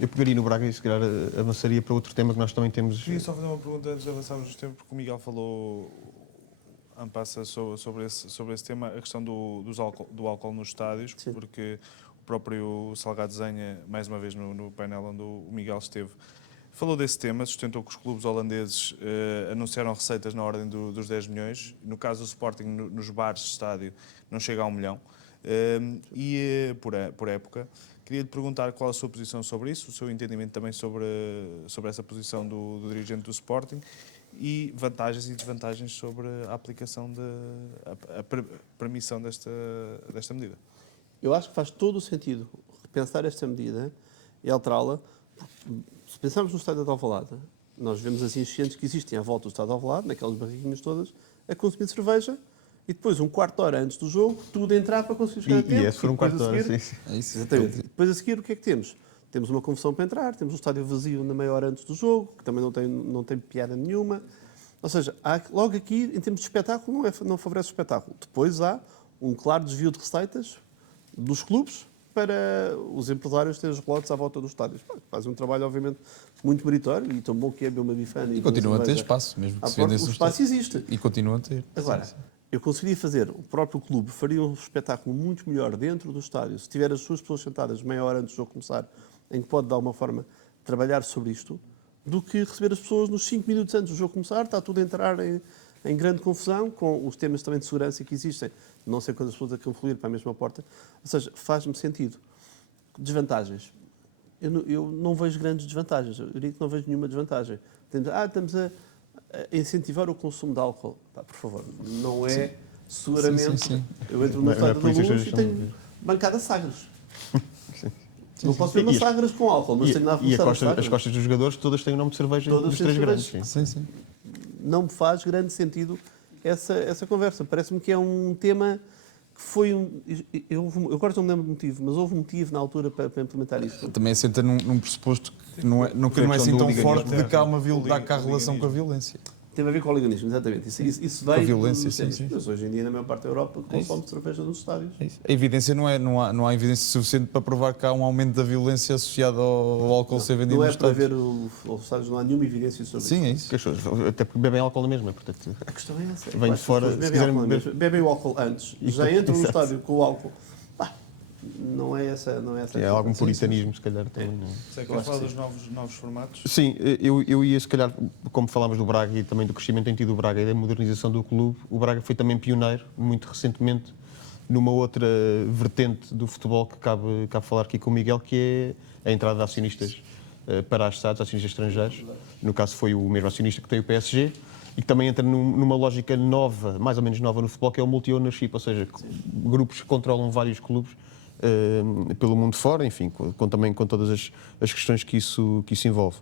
Eu pegaria no Braga e se calhar avançaria para outro tema que nós também temos. Queria só fazer uma pergunta antes de avançarmos no tempo, porque o Miguel falou passa sobre esse tema, a questão do álcool nos estádios, Sim. porque o próprio Salgado Zenha, mais uma vez no painel onde o Miguel esteve, falou desse tema, sustentou que os clubes holandeses anunciaram receitas na ordem dos 10 milhões. No caso do Sporting, nos bares de estádio, não chega a 1 milhão. Por época, queria lhe perguntar qual a sua posição sobre isso, o seu entendimento também sobre essa posição do dirigente do Sporting e vantagens e desvantagens sobre a aplicação a permissão desta medida. Eu acho que faz todo o sentido repensar esta medida e alterá-la. Se pensarmos no estádio de Alvalade, nós vemos as enchentes que existem à volta do estádio de Alvalade, naquelas barriguinhas todas, a consumir cerveja e depois, um quarto de hora antes do jogo, tudo a entrar para conseguir chegar a tempo. E esse for um quarto de hora, sim. É isso. Exatamente. Depois a seguir, o que é que temos? Temos uma confusão para entrar, temos um estádio vazio na meia hora antes do jogo, que também não tem piada nenhuma. Ou seja, logo aqui, em termos de espetáculo, não favorece o espetáculo. Depois há um claro desvio de receitas dos clubes para os empresários terem os relotes à volta dos estádios. Fazem um trabalho, obviamente, muito meritório e tão bom que é beber uma bifana. E continuam a ter espaço, mesmo que se vendesse o espaço existe. E continuam a ter. Agora, Sim. eu conseguiria fazer, o próprio clube faria um espetáculo muito melhor dentro do estádio, se tiver as suas pessoas sentadas meia hora antes do jogo começar, em que pode, de alguma forma, trabalhar sobre isto, do que receber as pessoas nos 5 minutos antes do jogo começar, está tudo a entrar em grande confusão, com os temas também de segurança que existem, não sei quantas pessoas a confluir para a mesma porta. Ou seja, faz-me sentido. Desvantagens. Eu não vejo grandes desvantagens. Eu diria que não vejo nenhuma desvantagem. Estamos a incentivar o consumo de álcool. Pá, por favor, não é seguramente... Sim. Eu entro no estádio da Luz e tenho bancada Sagres. Não posso ter uma Sagres com álcool, mas tenho lá E a as costas dos jogadores todas têm o nome de cerveja Todas dos têm três grandes. cerveja. Sim. Sim. Não me faz grande sentido essa conversa. Parece-me que é um tema que foi eu agora não me lembro do motivo, mas houve um motivo na altura para implementar isso. Também assenta num pressuposto que não é assim tão forte de que há uma relação com a violência. Teve a ver com o liganismo, exatamente. Isso Com a veio violência, dos tempos. sim. Mas hoje em dia, na maior parte da Europa, consome cerveja nos estádios. A evidência não há evidência suficiente para provar que há um aumento da violência associado ao álcool ser vendido Não é nos para estádios. ver os estádios, não há nenhuma evidência sobre isso. Sim, é isso. Até porque bebem álcool na mesma, portanto... A questão é essa. Vem de fora, se quiserem beber... Bebem o álcool antes, já entram no estádio com o álcool. Não é essa. É algum puritanismo, se calhar. Também, não. Sei que falar dos novos formatos. Sim, eu ia, se calhar, como falámos do Braga e também do crescimento que tem tido o Braga e da modernização do clube, o Braga foi também pioneiro, muito recentemente, numa outra vertente do futebol que cabe falar aqui com o Miguel, que é a entrada de acionistas para as SADs, acionistas estrangeiros. No caso foi o mesmo acionista que tem o PSG, e que também entra numa lógica nova, mais ou menos nova no futebol, que é o multi-ownership, ou seja, grupos que controlam vários clubes pelo mundo fora, enfim, também com todas as questões que isso envolve.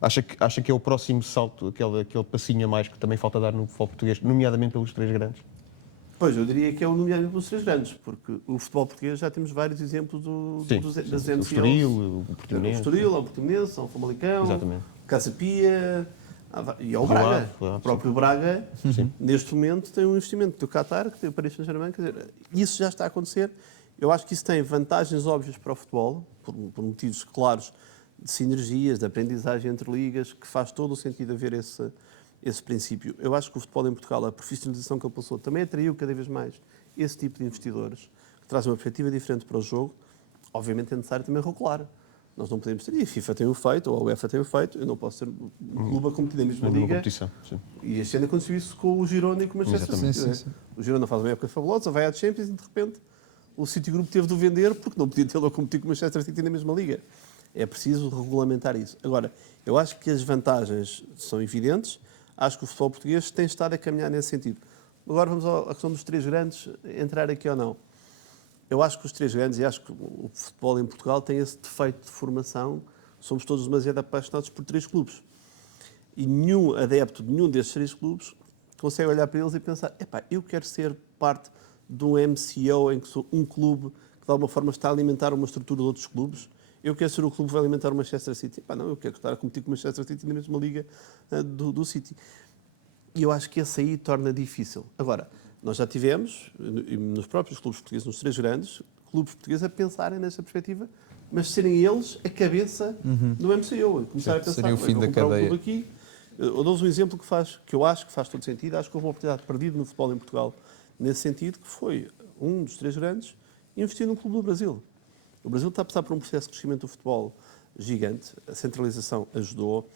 Acha que é o próximo salto, aquele passinho a mais que também falta dar no futebol português, nomeadamente pelos três grandes? Pois, eu diria que é o nomeadamente pelos três grandes, porque o futebol português já temos vários exemplos das MCOs. O Estoril, o Portimonense. O Estoril, o Portimonense, São Famalicão, Exatamente. o Casa Pia e ao Rio Braga. Ave, claro, O próprio Braga, Sim. neste momento, tem um investimento do Qatar, que tem o Paris Saint-Germain. Quer dizer, isso já está a acontecer. Eu acho que isso tem vantagens óbvias para o futebol, por motivos claros de sinergias, de aprendizagem entre ligas, que faz todo o sentido haver esse princípio. Eu acho que o futebol em Portugal, a profissionalização que ele passou, também atraiu cada vez mais esse tipo de investidores, que trazem uma perspectiva diferente para o jogo. Obviamente é necessário também regular. Nós não podemos ter, e a FIFA tem o feito, ou a UEFA tem o feito, eu não posso ter um clube a competir na mesma Numa liga. competição, sim. E este ano aconteceu isso com o Girona e com o Manchester City. Sim. O Girona faz uma época fabulosa, vai à Champions e de repente o City Group teve de o vender porque não podia tê-lo a competir com o Manchester City na mesma liga. É preciso regulamentar isso. Agora, eu acho que as vantagens são evidentes, acho que o futebol português tem estado a caminhar nesse sentido. Agora vamos à questão dos três grandes, entrar aqui ou não. Eu acho que os três grandes, e acho que o futebol em Portugal tem esse defeito de formação, somos todos demasiado apaixonados por três clubes. E nenhum adepto de nenhum desses três clubes consegue olhar para eles e pensar, eu quero ser parte de um MCO em que sou um clube que de alguma forma está a alimentar uma estrutura de outros clubes. Eu quero ser o clube que vai alimentar o Manchester City. Não, eu quero estar a competir com o Manchester City na mesma liga do City. E eu acho que esse aí torna difícil. Agora, Nós já tivemos, nos próprios clubes portugueses, nos 3 grandes, clubes portugueses a pensarem nessa perspectiva, mas serem eles a cabeça do MCO. Começar a pensar, seria o fim da um cadeia. clube aqui. Eu dou-vos um exemplo que eu acho que faz todo sentido. Acho que houve uma oportunidade perdida no futebol em Portugal, nesse sentido, que foi um dos 3 grandes investir num clube do Brasil. O Brasil está a passar por um processo de crescimento do futebol gigante. A centralização ajudou.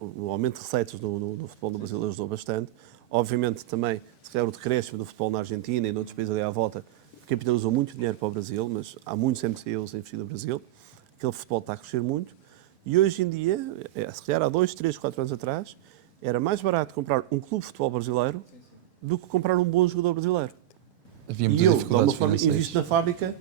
O aumento de receitas no futebol no Brasil ajudou bastante. Obviamente também, se calhar, o decréscimo do futebol na Argentina e noutros países ali à volta capitalizou muito dinheiro para o Brasil, mas há muitos MCUs a investir no Brasil. Aquele futebol está a crescer muito. E hoje em dia, se calhar há 2, 3, 4 anos atrás, era mais barato comprar um clube de futebol brasileiro do que comprar um bom jogador brasileiro. Havia E muitas eu, de dificuldades alguma forma, financeiras. invisto na fábrica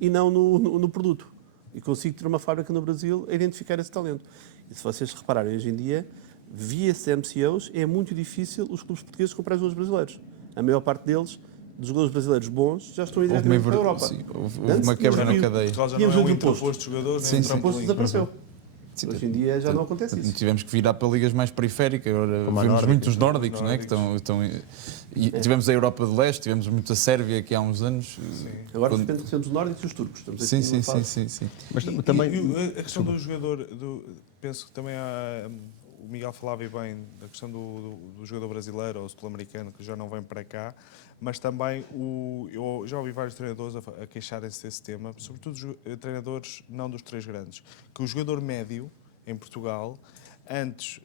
e não no produto. E consigo ter uma fábrica no Brasil a identificar esse talento. E se vocês repararem, hoje em dia, via esses MCOs, é muito difícil os clubes portugueses comprarem jogadores brasileiros. A maior parte deles, dos jogadores brasileiros bons, já estão a ir Houve uma, diretamente para a Europa. sim, houve Antes uma quebra na tínhamos cadeia. Portugal já não Tínhamos é um um imposto. interposto de jogadores, Sim, nem um sim. O imposto trampolim. desapareceu. Hoje em dia já não acontece isso. Tivemos que virar para ligas mais periféricas. Agora Como a vemos nórdica. muitos nórdicos, né, que Nórdicos. e tivemos a Europa de Leste, tivemos muito a Sérvia aqui há uns anos. Agora, de Quando- repente, temos os nórdicos e os turcos. Estamos Sim, aqui sim, numa sim, fase. sim, sim. Mas E também. a questão do jogador, penso que também há, o Miguel falava bem da questão do jogador brasileiro ou sul-americano que já não vem para cá, mas também eu já ouvi vários treinadores a queixarem-se desse tema, sobretudo treinadores não dos 3 grandes, que o jogador médio em Portugal, antes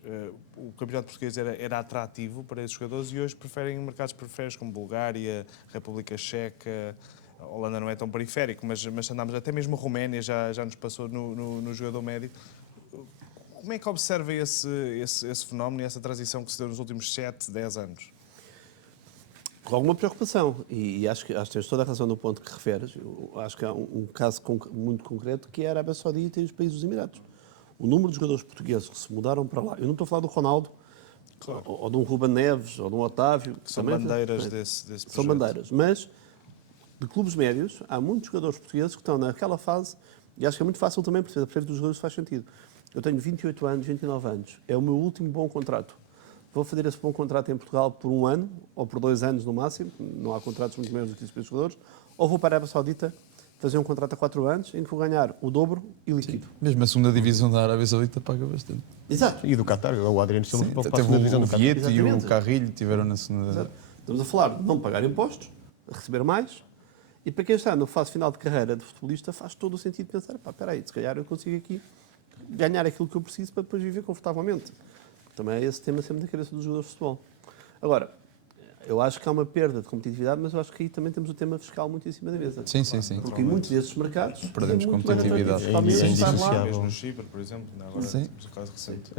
o campeonato português era atrativo para esses jogadores e hoje preferem mercados periféricos como Bulgária, República Checa. A Holanda não é tão periférico, mas andamos, até mesmo a Roménia já nos passou no jogador médio. Como é que observa esse fenómeno e essa transição que se deu nos últimos 7, 10 anos? Com alguma preocupação. E acho que tens toda a razão no ponto que referes. Eu acho que há um caso muito concreto que é a Arábia Saudita e os países dos Emirados. O número de jogadores portugueses que se mudaram para lá, eu não estou a falar do Ronaldo, Claro. ou de um Ruben Neves, ou de um Otávio. Que são também, bandeiras né? desse projeto. São bandeiras. Mas, de clubes médios, há muitos jogadores portugueses que estão naquela fase, e acho que é muito fácil também perceber, a perceber dos jogadores faz sentido. Eu tenho 28 anos, 29 anos, é o meu último bom contrato. Vou fazer esse bom contrato em Portugal por 1 ano, ou por 2 anos no máximo, não há contratos muito maiores do que isso para os jogadores, ou vou para a Arábia Saudita fazer um contrato a 4 anos, em que vou ganhar o dobro e líquido. Mesmo a segunda divisão da Arábia Saudita paga bastante. Exato. E do Qatar, o Adriano Silva Sim, para a teve segunda divisão o do Qatar. Vieto e o Exatamente. Carrilho tiveram na segunda. Exato. Estamos a falar de não pagar impostos, a receber mais, e para quem está na fase final de carreira de futebolista faz todo o sentido pensar, pá, espera aí, se calhar eu consigo aqui ganhar aquilo que eu preciso para depois viver confortavelmente. Também é esse tema sempre na cabeça dos jogadores de futebol. Agora, eu acho que há uma perda de competitividade, mas eu acho que aí também temos o tema fiscal muito em cima da mesa. Sim, sim, sim. Porque em muitos desses mercados Perdemos é muito mais competitividade. atrativo fiscalmente É estar lá. indissociável. Mesmo no Chipre, por exemplo, agora Sim. temos o caso recente.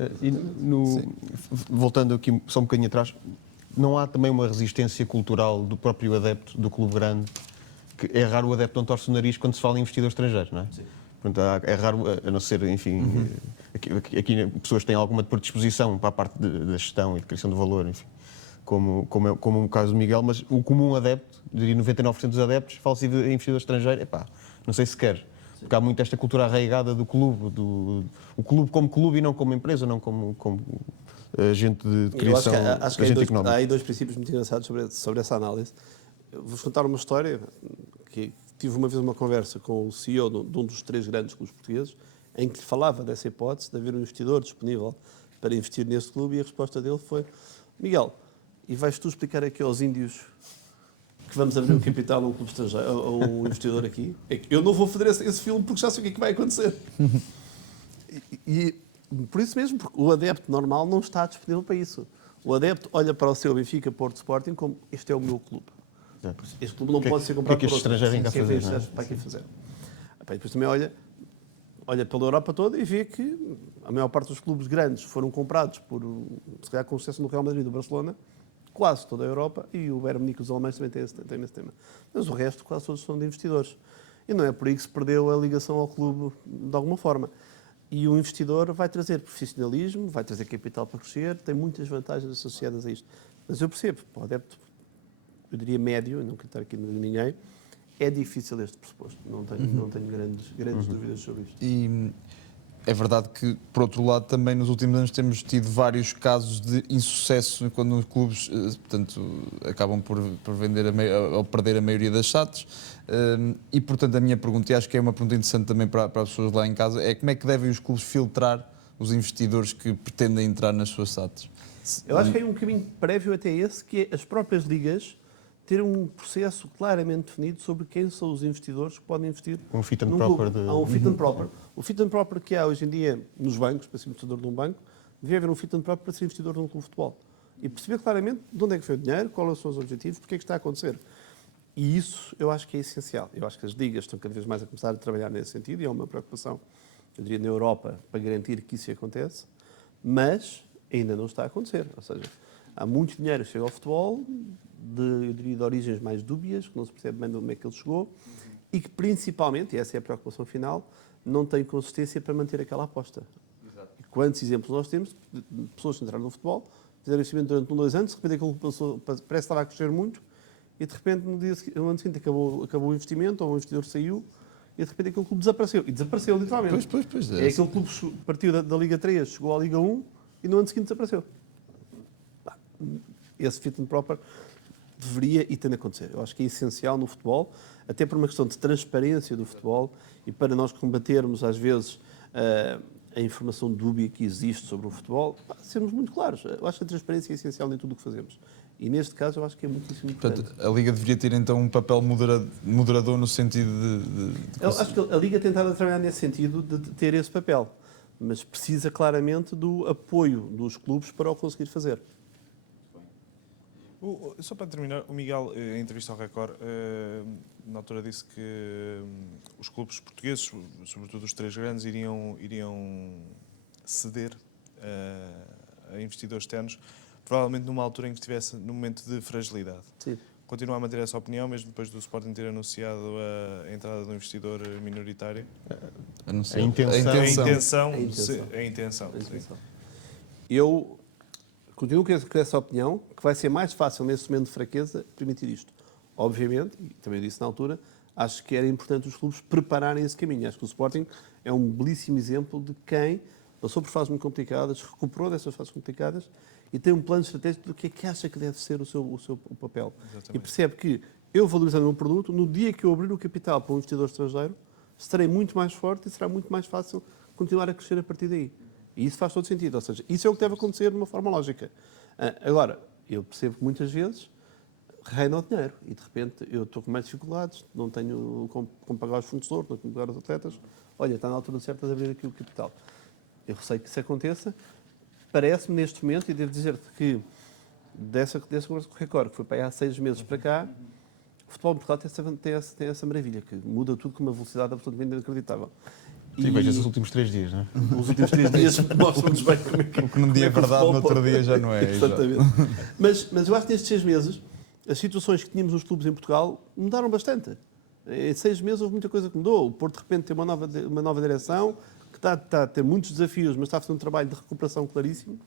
Voltando aqui só um bocadinho atrás, não há também uma resistência cultural do próprio adepto do clube grande, que é raro o adepto não torce o nariz quando se fala em investidor estrangeiro, não é? Sim. Portanto, é raro, a não ser, enfim, aqui pessoas têm alguma predisposição para a parte da gestão e de criação de valor, enfim, como o caso do Miguel, mas o comum adepto, diria 99% dos adeptos, fala-se em investidor estrangeiro, epá, não sei se quer. Porque há muito esta cultura arraigada do clube, o clube como clube e não como empresa, não como agente de Eu acho criação, que há agente económico. há aí 2 princípios muito engraçados sobre essa análise. Eu vou-vos contar uma história que tive uma vez uma conversa com o CEO de um dos 3 grandes clubes portugueses, em que lhe falava dessa hipótese de haver um investidor disponível para investir nesse clube, e a resposta dele foi: Miguel, e vais tu explicar aqui aos índios que vamos abrir um capital a um clube estrangeiro, a um investidor aqui? É que eu não vou fazer esse filme porque já sei o que é que vai acontecer. E por isso mesmo, porque o adepto normal não está disponível para isso. O adepto olha para o seu Benfica, Porto, Sporting como: este é o meu clube. Exato. Este clube não O que é pode que- ser o que é comprado que por este outro. estrangeiro vem cá Quem fazer, fez, não é? para aqui fazer. E depois também olha pela Europa toda e vê que a maior parte dos clubes grandes foram comprados por, se calhar com sucesso no Real Madrid e do Barcelona, quase toda a Europa, e o Bayern Munique e os alemães também têm esse tema. Mas o resto quase todos são de investidores. E não é por aí que se perdeu a ligação ao clube de alguma forma. E o investidor vai trazer profissionalismo, vai trazer capital para crescer, tem muitas vantagens associadas a isto. Mas eu percebo, para o adepto, eu diria médio, não quero estar aqui de ninguém, é difícil este pressuposto. Não tenho grandes dúvidas sobre isto. E é verdade que, por outro lado, também nos últimos anos temos tido vários casos de insucesso quando os clubes, portanto, acabam por vender ou perder a maioria das SATs. E, portanto, a minha pergunta, e acho que é uma pergunta interessante também para as pessoas lá em casa, é como é que devem os clubes filtrar os investidores que pretendem entrar nas suas SATs? Eu acho que há um caminho prévio até esse, que é as próprias ligas terem um processo claramente definido sobre quem são os investidores que podem investir Um fit and num proper clube. de- Há um fit and proper. O fit and proper que há hoje em dia nos bancos, para ser investidor de um banco, devia haver um fit and proper para ser investidor de um clube de futebol. E perceber claramente de onde é que foi o dinheiro, quais são os objetivos, porque é que está a acontecer. E isso eu acho que é essencial. Eu acho que as ligas estão cada vez mais a começar a trabalhar nesse sentido, e é uma preocupação, eu diria, na Europa, para garantir que isso acontece, mas ainda não está a acontecer. Ou seja, há muito dinheiro que chega ao futebol, eu diria, de origens mais dúbias, que não se percebe bem de onde é que ele chegou, e que principalmente, e essa é a preocupação final, não tem consistência para manter aquela aposta. E quantos exemplos nós temos de pessoas que entraram no futebol, fizeram investimento durante 1 ou 2 anos, de repente aquilo passou, parece que estava a crescer muito, e de repente no ano seguinte acabou o investimento, ou o investidor saiu, e de repente aquele clube desapareceu. E desapareceu literalmente. Pois. É aquele clube que partiu da Liga 3, chegou à Liga 1 e no ano seguinte desapareceu. Esse fit and proper deveria e tem de acontecer. Eu acho que é essencial no futebol, até por uma questão de transparência do futebol e para nós combatermos, às vezes, a informação dúbia que existe sobre o futebol, sermos muito claros. Eu acho que a transparência é essencial em tudo o que fazemos. E neste caso eu acho que é muitíssimo importante. Portanto, a Liga deveria ter então um papel moderador no sentido de Eu acho que a Liga tem estado a trabalhar nesse sentido de ter esse papel, mas precisa claramente do apoio dos clubes para o conseguir fazer. Só para terminar, o Miguel, em entrevista ao Record, na altura disse que os clubes portugueses, sobretudo os 3 grandes, iriam ceder a investidores externos, provavelmente numa altura em que estivesse num momento de fragilidade. Sim. Continua a manter essa opinião, mesmo depois do Sporting ter anunciado a entrada de um investidor minoritário? a não ser- A intenção. A intenção. A Sim. intenção. Eu continuo com essa opinião, que vai ser mais fácil nesse momento de fraqueza permitir isto. Obviamente, e também disse na altura, acho que era importante os clubes prepararem esse caminho. Acho que o Sporting é um belíssimo exemplo de quem passou por fases muito complicadas, recuperou dessas fases complicadas e tem um plano estratégico do que é que acha que deve ser o seu papel. Exatamente. E percebe que eu valorizando o meu produto, no dia que eu abrir o capital para um investidor estrangeiro, estarei muito mais forte e será muito mais fácil continuar a crescer a partir daí. E isso faz todo sentido. Ou seja, isso é o que deve acontecer de uma forma lógica. Agora, eu percebo que muitas vezes reina o dinheiro e de repente eu estou com mais dificuldades, não tenho como pagar os fornecedores, não tenho como pagar os atletas. Olha, está na altura certa de abrir aqui o capital. Eu receio que isso aconteça. Parece-me neste momento, e devo dizer-te que dessa conversa com o Record, que foi para aí há 6 meses para cá, o futebol em Portugal tem essa maravilha, que muda tudo com uma velocidade absolutamente inacreditável. Sim, veja os últimos 3 dias, não é? Os últimos 3 dias mostram-nos bem como é que O que num dia é como que o verdade, no futebol outro pode- dia já não é. Exatamente. Mas eu acho que nestes 6 meses, as situações que tínhamos nos clubes em Portugal mudaram bastante. Em 6 meses houve muita coisa que mudou. O Porto, de repente, tem uma nova direção, que está a ter muitos desafios, mas está a fazer um trabalho de recuperação claríssimo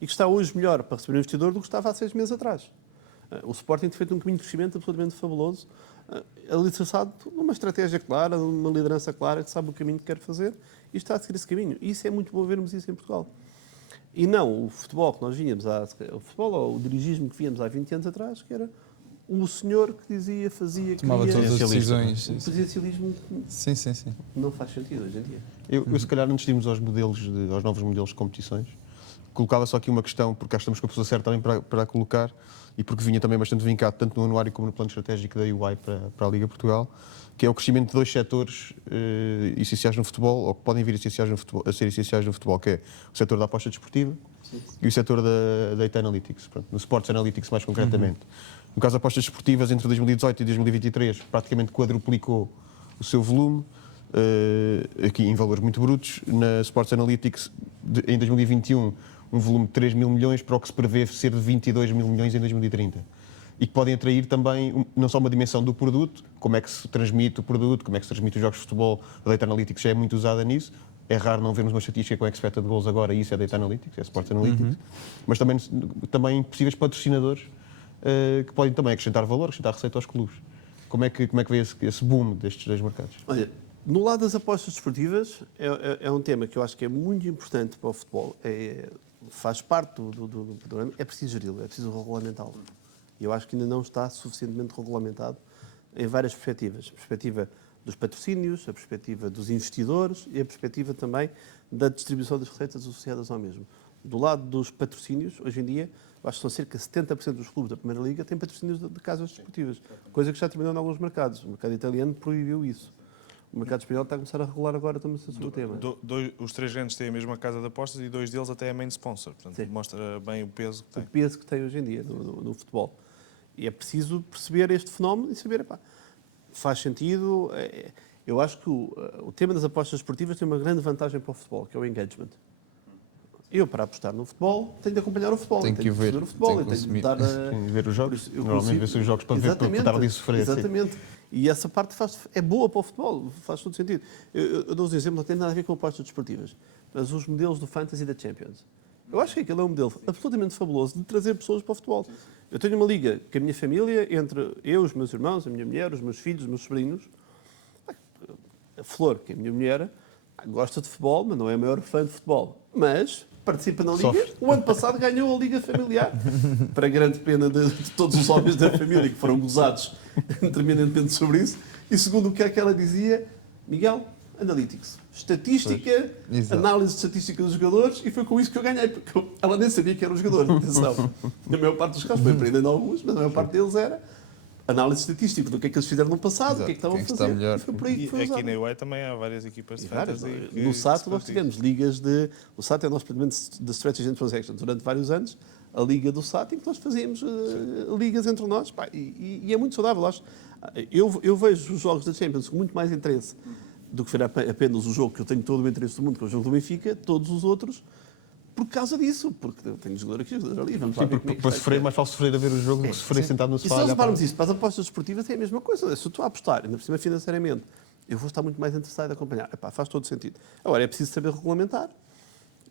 e que está hoje melhor para receber um investidor do que estava há 6 meses atrás. O Sporting tem feito um caminho de crescimento absolutamente fabuloso, alicerçado numa estratégia clara, numa liderança clara, que sabe o caminho que quer fazer e está a seguir esse caminho. E isso é muito bom vermos isso em Portugal. E não o futebol que nós vínhamos, o futebol ou o dirigismo que víamos há 20 anos atrás, que era o senhor que dizia, fazia, Tomava queria... todas as Presidencialista. decisões. O presidencialismo Sim. não faz sentido hoje em dia. Eu se calhar, antes de irmos aos novos modelos de competições, colocava só aqui uma questão, porque acho que estamos com a pessoa certa também para a colocar, e porque vinha também bastante vincado, tanto no anuário como no plano estratégico da UI para a Liga Portugal, que é o crescimento de 2 setores essenciais no futebol, ou que podem vir a ser essenciais no futebol, que é o setor da aposta desportiva e o setor da Data Analytics, pronto, no Sports Analytics mais concretamente. No caso de apostas desportivas, entre 2018 e 2023, praticamente quadruplicou o seu volume, aqui em valores muito brutos. Na Sports Analytics, em 2021, um volume de 3 mil milhões, para o que se prevê ser de 22 mil milhões em 2030. E que podem atrair também não só uma dimensão do produto, como é que se transmite o produto, como é que se transmite os jogos de futebol. A Data Analytics já é muito usada nisso. É raro não vermos uma estatística com expected goals agora, e isso é Data Analytics, é Sports Analytics. Mas também possíveis patrocinadores que podem também acrescentar valor, acrescentar receita aos clubes. Como é que vê esse boom destes 2 mercados? Olha, No lado das apostas desportivas, é um tema que eu acho que é muito importante para o futebol. Faz parte do programa. É preciso geri-lo, é preciso regulamentá-lo. E eu acho que ainda não está suficientemente regulamentado em várias perspectivas. A perspectiva dos patrocínios, a perspectiva dos investidores e a perspectiva também da distribuição das receitas associadas ao mesmo. Do lado dos patrocínios, hoje em dia, eu acho que são cerca de 70% dos clubes da Primeira Liga têm patrocínios de casas desportivas, coisa que já terminou em alguns mercados. O mercado italiano proibiu isso. O mercado espanhol está a começar a regular agora também sobre o tema. Os três grandes têm a mesma casa de apostas e dois deles até é main sponsor. Portanto, Sim. mostra bem o peso que tem. O peso que tem hoje em dia no futebol. E é preciso perceber este fenómeno e saber, faz sentido. Eu acho que o tema das apostas esportivas tem uma grande vantagem para o futebol, que é o engagement. Eu, para apostar no futebol, tenho de acompanhar o futebol, Tenho tenho que de ver, perceber o futebol, tenho que tenho de consumir. dar Sim, ver os jogos. Por isso, eu Normalmente consigo- vê-se os jogos para ver, para Exatamente, estar ali a sofrer. sim. Exatamente. E essa parte é boa para o futebol, faz todo sentido. Eu dou um exemplo, não tem nada a ver com apostas desportivas, mas os modelos do Fantasy da Champions. Eu acho que aquele é um modelo absolutamente fabuloso de trazer pessoas para o futebol. Eu tenho uma liga com a minha família, entre eu, os meus irmãos, a minha mulher, os meus filhos, os meus sobrinhos. A Flor, que é a minha mulher, gosta de futebol, mas não é a maior fã de futebol. Mas participa na Liga. Sofre. O ano passado ganhou a Liga Familiar. Para grande pena de todos os homens da família que foram gozados tremendamente sobre isso. E segundo o que é que ela dizia, Miguel, Analytics. Estatística, Exato. análise de estatística dos jogadores, e foi com isso que eu ganhei, porque ela nem sabia que era um jogador. Atenção. A maior parte dos casos foi aprendendo alguns, mas a maior parte deles era análise estatística do que é que eles fizeram no passado, o que é que estavam a Exato. Quem fazer. está melhor. E foi por aí que E foi aqui usado. na UI também há várias equipas de E várias, fantasy. no SAT nós tivemos ligas de... O SAT é o nosso departamento de Strategy and Transactions durante vários anos, a liga do SAT, em que nós fazíamos ligas entre nós. E é muito saudável, acho. Eu vejo os jogos da Champions com muito mais interesse do que ver apenas o jogo que eu tenho todo o interesse do mundo, que é o jogo do Benfica, todos os outros, por causa disso. Porque eu tenho jogador aqui, jogador ali. Vamos lá ver como é que Para vai sofrer, ser. mais vale sofrer a ver o jogo do que sofrer sentado no E se sofá. a nós olhar para- levarmos isso para as apostas desportivas, é a mesma coisa. Se eu estou a apostar, ainda por cima financeiramente, eu vou estar muito mais interessado em acompanhar. Faz todo sentido. Agora, é preciso saber regulamentar.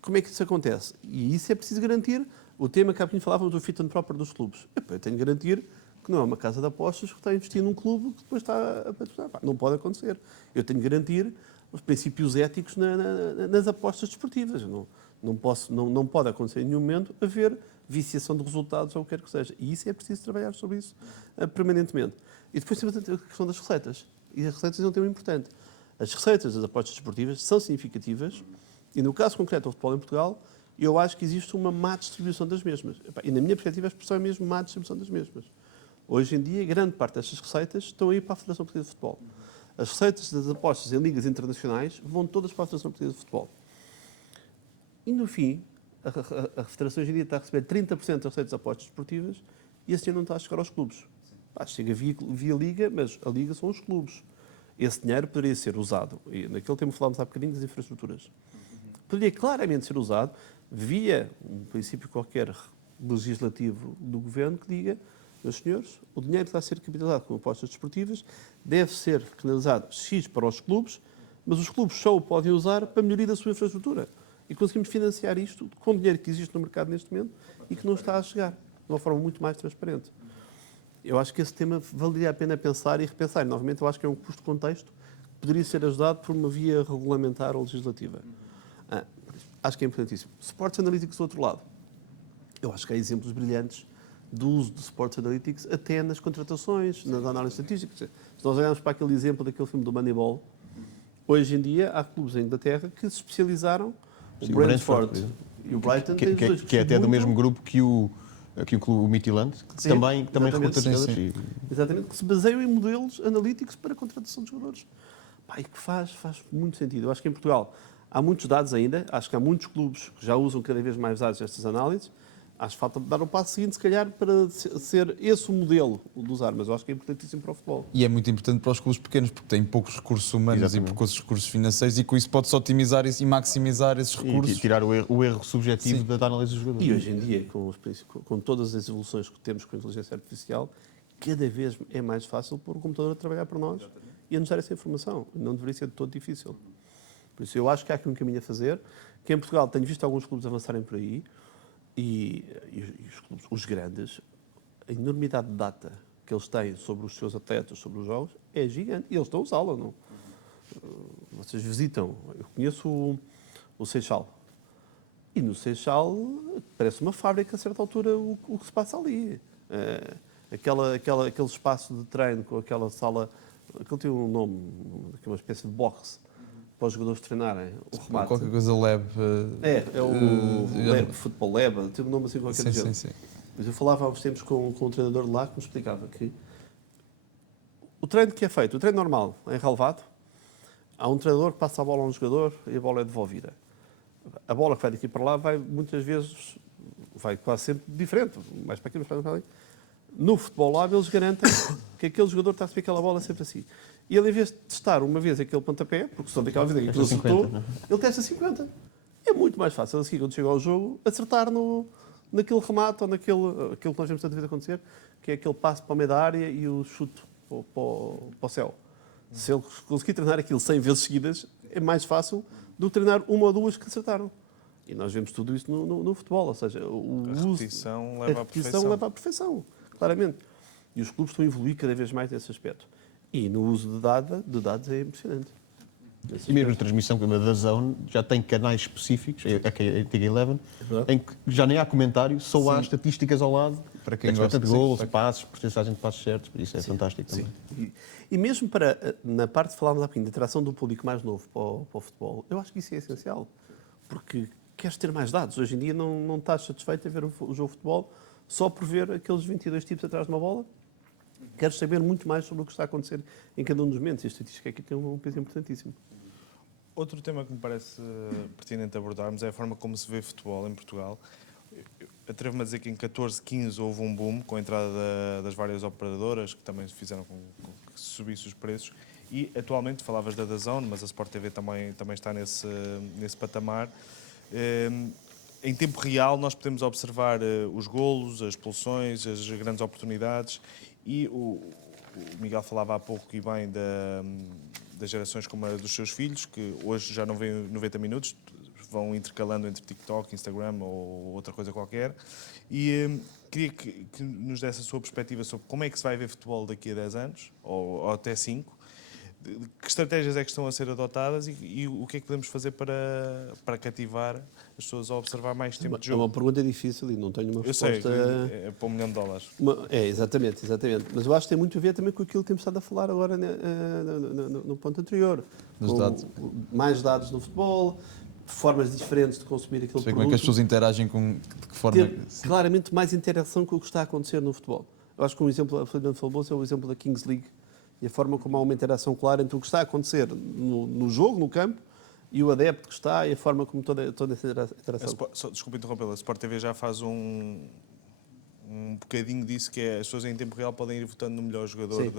Como é que isso acontece? E isso é preciso garantir. O tema que há bocadinho falávamos do fit and proper dos clubes. Eu tenho de garantir que não é uma casa de apostas que está a investir num clube que depois está a patrocinar. Não pode acontecer. Eu tenho de garantir os princípios éticos nas apostas desportivas. Não pode acontecer em nenhum momento haver viciação de resultados ou o que quer que seja. E isso é preciso trabalhar sobre isso permanentemente. E depois temos a questão das receitas. E as receitas é um tema importante. As receitas das apostas desportivas são significativas e, no caso concreto do futebol em Portugal, eu acho que existe uma má distribuição das mesmas. E, na minha perspectiva, a expressão é mesmo má distribuição das mesmas. Hoje em dia, grande parte destas receitas estão aí para a Federação Portuguesa de Futebol. As receitas das apostas em ligas internacionais vão todas para a Federação Portuguesa de Futebol. E, no fim, a Federação hoje em dia está a receber 30% das receitas de apostas esportivas e esse dinheiro não está a chegar aos clubes. Chega via Liga, mas a Liga são os clubes. Esse dinheiro poderia ser usado, e naquele tempo falámos há bocadinho das infraestruturas, poderia claramente ser usado via um princípio qualquer legislativo do governo que diga, meus senhores, o dinheiro que está a ser capitalizado com apostas desportivas deve ser canalizado X para os clubes, mas os clubes só o podem usar para a melhoria da sua infraestrutura. E conseguimos financiar isto com o dinheiro que existe no mercado neste momento e que não está a chegar, de uma forma muito mais transparente. Eu acho que esse tema valeria a pena pensar e repensar. E, novamente, eu acho que é um custo de contexto que poderia ser ajudado por uma via regulamentar ou legislativa. Acho que é importantíssimo. Sports Analytics do outro lado. Eu acho que há exemplos brilhantes do uso de Sports Analytics até nas contratações, nas análises estatísticas. Se nós olharmos para aquele exemplo daquele filme do Moneyball, hoje em dia há clubes em Inglaterra que se especializaram, Sim, o o Brentford Brentford, e o Brighton, têm os dois que é até do mesmo grupo que o clube Midtjylland, que Sim, também exatamente, recruta sim. jogadores. Exatamente, que se baseiam em modelos analíticos para a contratação de jogadores. E que faz muito sentido. Eu acho que em Portugal há muitos dados ainda, acho que há muitos clubes que já usam cada vez mais dados nestas análises. Acho que falta dar um passo seguinte, se calhar, para ser esse o modelo de usar, mas eu acho que é importantíssimo para o futebol. E é muito importante para os clubes pequenos, porque têm poucos recursos humanos Exatamente. e poucos recursos financeiros, e com isso pode-se otimizar isso e maximizar esses E recursos. tirar o erro subjetivo da análise dos jogadores. E hoje em dia, com todas as evoluções que temos com a inteligência artificial, cada vez é mais fácil pôr o computador a trabalhar para nós e a nos dar essa informação. Não deveria ser de todo difícil. Por isso, eu acho que há aqui um caminho a fazer, que em Portugal tenho visto alguns clubes avançarem por aí, e os clubes, os grandes, a enormidade de data que eles têm sobre os seus atletas, sobre os jogos, é gigante. E eles estão a usá-la, não? vocês visitam, eu conheço o Seixal. E no Seixal parece uma fábrica, a certa altura, o que se passa ali. Aquele espaço de treino com aquela sala, aquele tem um nome, uma espécie de boxe, para os jogadores treinarem, o remate. Qualquer coisa lab. É o Lab, Football Lab, tem um nome assim qualquer Sim, género. sim. Mas eu falava há uns tempos com um treinador de lá que me explicava que o treino que é feito, o treino normal, em relevado, há um treinador que passa a bola a um jogador e a bola é devolvida. A bola que vai daqui para lá vai muitas vezes, vai quase sempre diferente, mais para aqui, mais para ali. No Futebol Lab eles garantem que aquele jogador está a receber aquela bola sempre assim. E ele, em vez de testar uma vez aquele pontapé, porque só daquela vez que ele acertou, ele testa 50. É muito mais fácil, assim, quando chega ao jogo, acertar naquele remate ou aquilo que nós vemos tanta vez acontecer, que é aquele passo para o meio da área e o chute para o céu. Se ele conseguir treinar aquilo 100 vezes seguidas, é mais fácil do que treinar uma ou duas que acertaram. E nós vemos tudo isso no futebol, ou seja, A repetição leva à perfeição. Claramente. E os clubes estão a evoluir cada vez mais nesse aspecto. E no uso de dados é impressionante. E mesmo a transmissão como a da Zone já tem canais específicos, a antiga Eleven, em que já nem há comentário, só há estatísticas ao lado. Para quem gosta de gols, passos, porcentagem de passos certos, isso é fantástico também. E mesmo na parte de falarmos há bocadinho de interação do público mais novo para o futebol, eu acho que isso é essencial. Porque queres ter mais dados. Hoje em dia não estás satisfeito a ver o jogo de futebol só por ver aqueles 22 tipos atrás de uma bola. Queres saber muito mais sobre o que está a acontecer em cada um dos momentos. E a estatística aqui tem um peso importantíssimo. Outro tema que me parece pertinente abordarmos é a forma como se vê futebol em Portugal. Atrevo-me a dizer que em 14, 15 houve um boom com a entrada das várias operadoras que também fizeram com que subisse os preços. E atualmente, falavas da DAZN, mas a Sport TV também está nesse patamar. Em tempo real nós podemos observar os golos, as expulsões, as grandes oportunidades e o Miguel falava há pouco e bem das gerações como a dos seus filhos, que hoje já não veem 90 minutos, vão intercalando entre TikTok, Instagram ou outra coisa qualquer. E queria que nos desse a sua perspectiva sobre como é que se vai ver futebol daqui a 10 anos, ou até 5. Que estratégias é que estão a ser adotadas e o que é que podemos fazer para cativar as pessoas a observar mais tempo de jogo? É uma pergunta difícil e não tenho uma resposta... Eu sei, é para $1 milhão. Exatamente. Mas eu acho que tem muito a ver também com aquilo que temos estado a falar agora no ponto anterior. Dos dados. Mais dados no futebol, formas diferentes de consumir aquele produto. Como é que as pessoas interagem de que forma... Ter claramente mais interação com o que está a acontecer no futebol. Eu acho que um exemplo, a Fernando falou, é o exemplo da Kings League e a forma como há uma interação clara entre o que está a acontecer no jogo, no campo, e o adepto que está e a forma como toda essa interação. Desculpa interrompê-la, a Sport TV já faz um bocadinho disso, que é as pessoas em tempo real podem ir votando no melhor jogador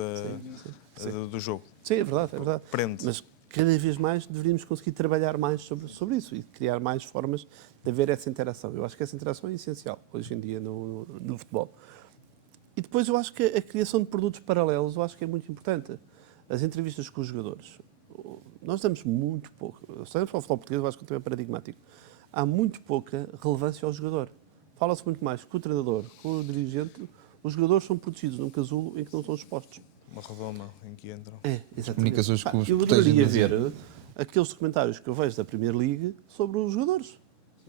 do jogo. Sim, é verdade. Prende. Mas cada vez mais deveríamos conseguir trabalhar mais sobre isso e criar mais formas de haver essa interação. Eu acho que essa interação é essencial hoje em dia no futebol. E depois eu acho que a criação de produtos paralelos eu acho que é muito importante. As entrevistas com os jogadores. Nós damos muito pouco. Se olhamos para o futebol português, eu acho que também é paradigmático. Há muito pouca relevância ao jogador. Fala-se muito mais com o treinador, com o dirigente. Os jogadores são protegidos num casulo em que não são expostos. Uma redoma em que entram. Exatamente. Comunicações com os eu adoraria ver aqueles documentários que eu vejo da Premier League sobre os jogadores.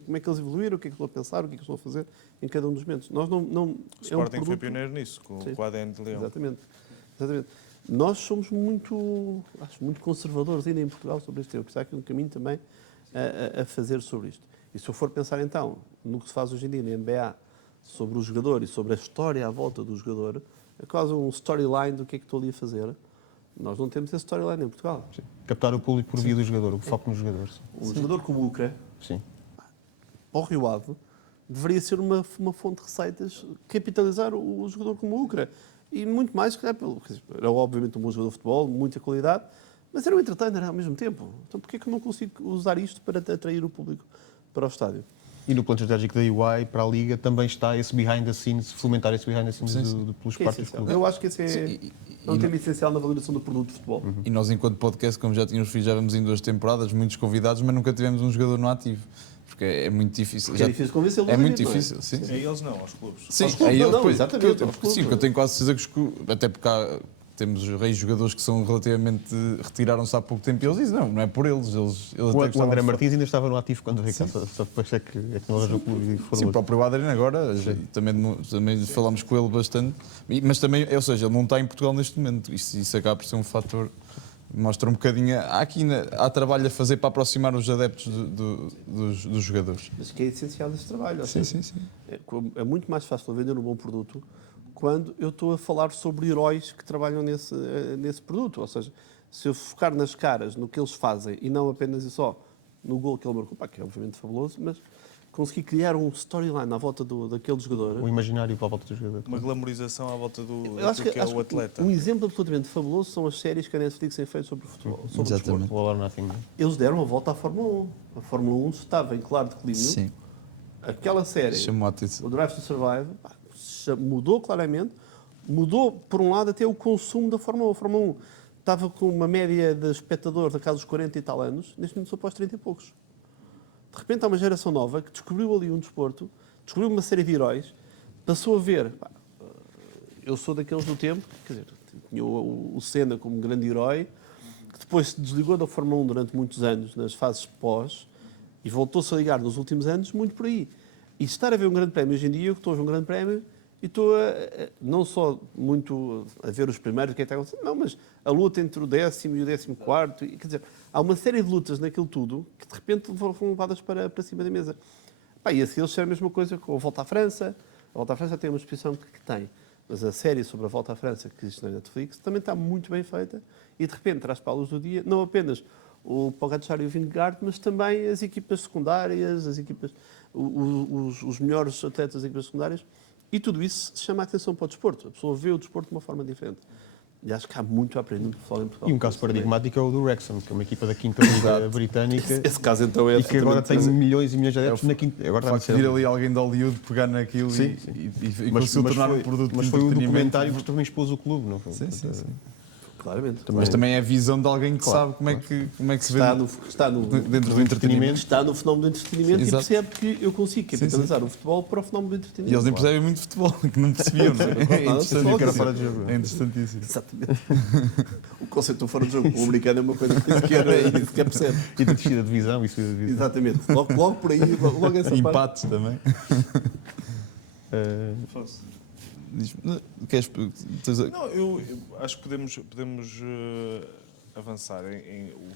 Como é que eles evoluíram, o que é que estão a pensar, o que é que estão a fazer em cada um dos momentos. Nós não o Sporting foi pioneiro nisso, com o ADN de Leão. Exatamente. Nós somos muito conservadores ainda em Portugal sobre este tema. Porque há aqui um caminho também a fazer sobre isto. E se eu for pensar então no que se faz hoje em dia na NBA sobre o jogador e sobre a história à volta do jogador, é quase um storyline do que é que estou ali a fazer. Nós não temos esse storyline em Portugal. Sim. Captar o público por via do jogador, o foco no jogador. Um jogador como o Ucra, ao Rio Ave, deveria ser uma fonte de receitas, capitalizar o jogador como o Ucra. E muito mais, era obviamente um bom jogador de futebol, muita qualidade, mas era um entertainer ao mesmo tempo. Então porquê é que eu não consigo usar isto para atrair o público para o estádio? E no plano estratégico da UI, para a Liga, também está esse behind the scenes, fomentar esse behind the scenes pelos partes dos clubes. Eu acho que esse é um tema essencial na valoração do produto de futebol. E nós, enquanto podcast, como já tínhamos feito, já vamos em 2 temporadas, muitos convidados, mas nunca tivemos um jogador no ativo. Porque é muito difícil. É difícil convencê-los. É muito difícil, sim. A eles não, aos clubes. Sim, aos clubes, exatamente. aos clubes. Sim, porque eu tenho quase certeza que até porque temos reis jogadores que são relativamente retiraram-se há pouco tempo e eles dizem, não é por eles. Eles até O gostavam André de- Martins ainda estava no ativo quando veio cá, só depois é que não arranjou o clube e foram Sim, o outros. próprio Adrian agora, também falámos com ele bastante, mas também, ou seja, ele não está em Portugal neste momento, isso acaba por ser um fator, mostra um bocadinho, há trabalho a fazer para aproximar os adeptos dos jogadores. Mas que é essencial esse trabalho. Ou Sim, seja, sim, sim. É muito mais fácil vender um bom produto quando eu estou a falar sobre heróis que trabalham nesse produto. Ou seja, se eu focar nas caras, no que eles fazem e não apenas e só no gol que ele marcou, pá, que é obviamente fabuloso, mas conseguir criar um storyline à volta daquele jogador. O imaginário para a volta do jogador. Uma glamorização à volta Eu acho daquilo que é acho o atleta. Um exemplo absolutamente fabuloso são as séries que a Netflix tem feito sobre o futebol. Sobre o desporto. Exatamente. O All or Nothing. Eles deram a volta à Fórmula 1. A Fórmula 1 estava em claro declínio. Sim, Aquela série, chamou a atenção. o Drive to Survive, pá, mudou claramente. Mudou, por um lado, até o consumo da Fórmula 1. A Fórmula 1 estava com uma média de espectadores da casa dos 40 e tal anos, neste momento só para os 30 e poucos. De repente há uma geração nova que descobriu ali um desporto, descobriu uma série de heróis, passou a ver. Pá, eu sou daqueles do tempo, quer dizer, tinha o Senna como grande herói, que depois se desligou da Fórmula 1 durante muitos anos, nas fases pós, e voltou-se a ligar nos últimos anos, muito por aí. E estar a ver um grande prémio hoje em dia, eu estou a ver um grande prémio e estou não só muito a ver os primeiros, o que é que está acontecendo, não, mas a luta entre o 10º e o 14º, quer dizer, há uma série de lutas naquilo tudo que de repente foram levadas para cima da mesa. Pá, e a seguir eles fizeram a mesma coisa com a Volta à França. A Volta à França tem uma exposição que tem, mas a série sobre a Volta à França que existe na Netflix também está muito bem feita e de repente traz para a luz do dia não apenas o Pogačar e o Vingegaard, mas também as equipas secundárias, as equipas, os melhores atletas das equipas secundárias, e tudo isso chama a atenção para o desporto. A pessoa vê o desporto de uma forma diferente. E acho que há muito a aprender no futebol em Portugal. E um caso paradigmático é o do Wrexham, que é uma equipa da quinta liga britânica Esse caso então é e que agora tem absolutamente- milhões e milhões de adeptos na quinta. Agora O facto de vir ali alguém de Hollywood pegar naquilo Sim, e conseguiu tornar um produto mas de foi o entretenimento. documentário que também expôs o clube, não foi? Sim, sim, sim. Claramente. Mas também é a visão de alguém que Claro, sabe como é que se vê Está no dentro do entretenimento. está no fenómeno do entretenimento Exato. e percebe que eu consigo capitalizar o futebol para o fenómeno do E entretenimento. eles nem percebem muito de futebol, que não percebiam, não é? Claro, Sabia que era sim. fora de jogo. É interessantíssimo. Exatamente. O conceito do fora de jogo. O americano é uma coisa que sequer percebe. E de descida de divisão e subida de divisão. Exatamente. Logo por aí, logo essa parte. Empates também. Diz-me, Não, eu acho que podemos avançar.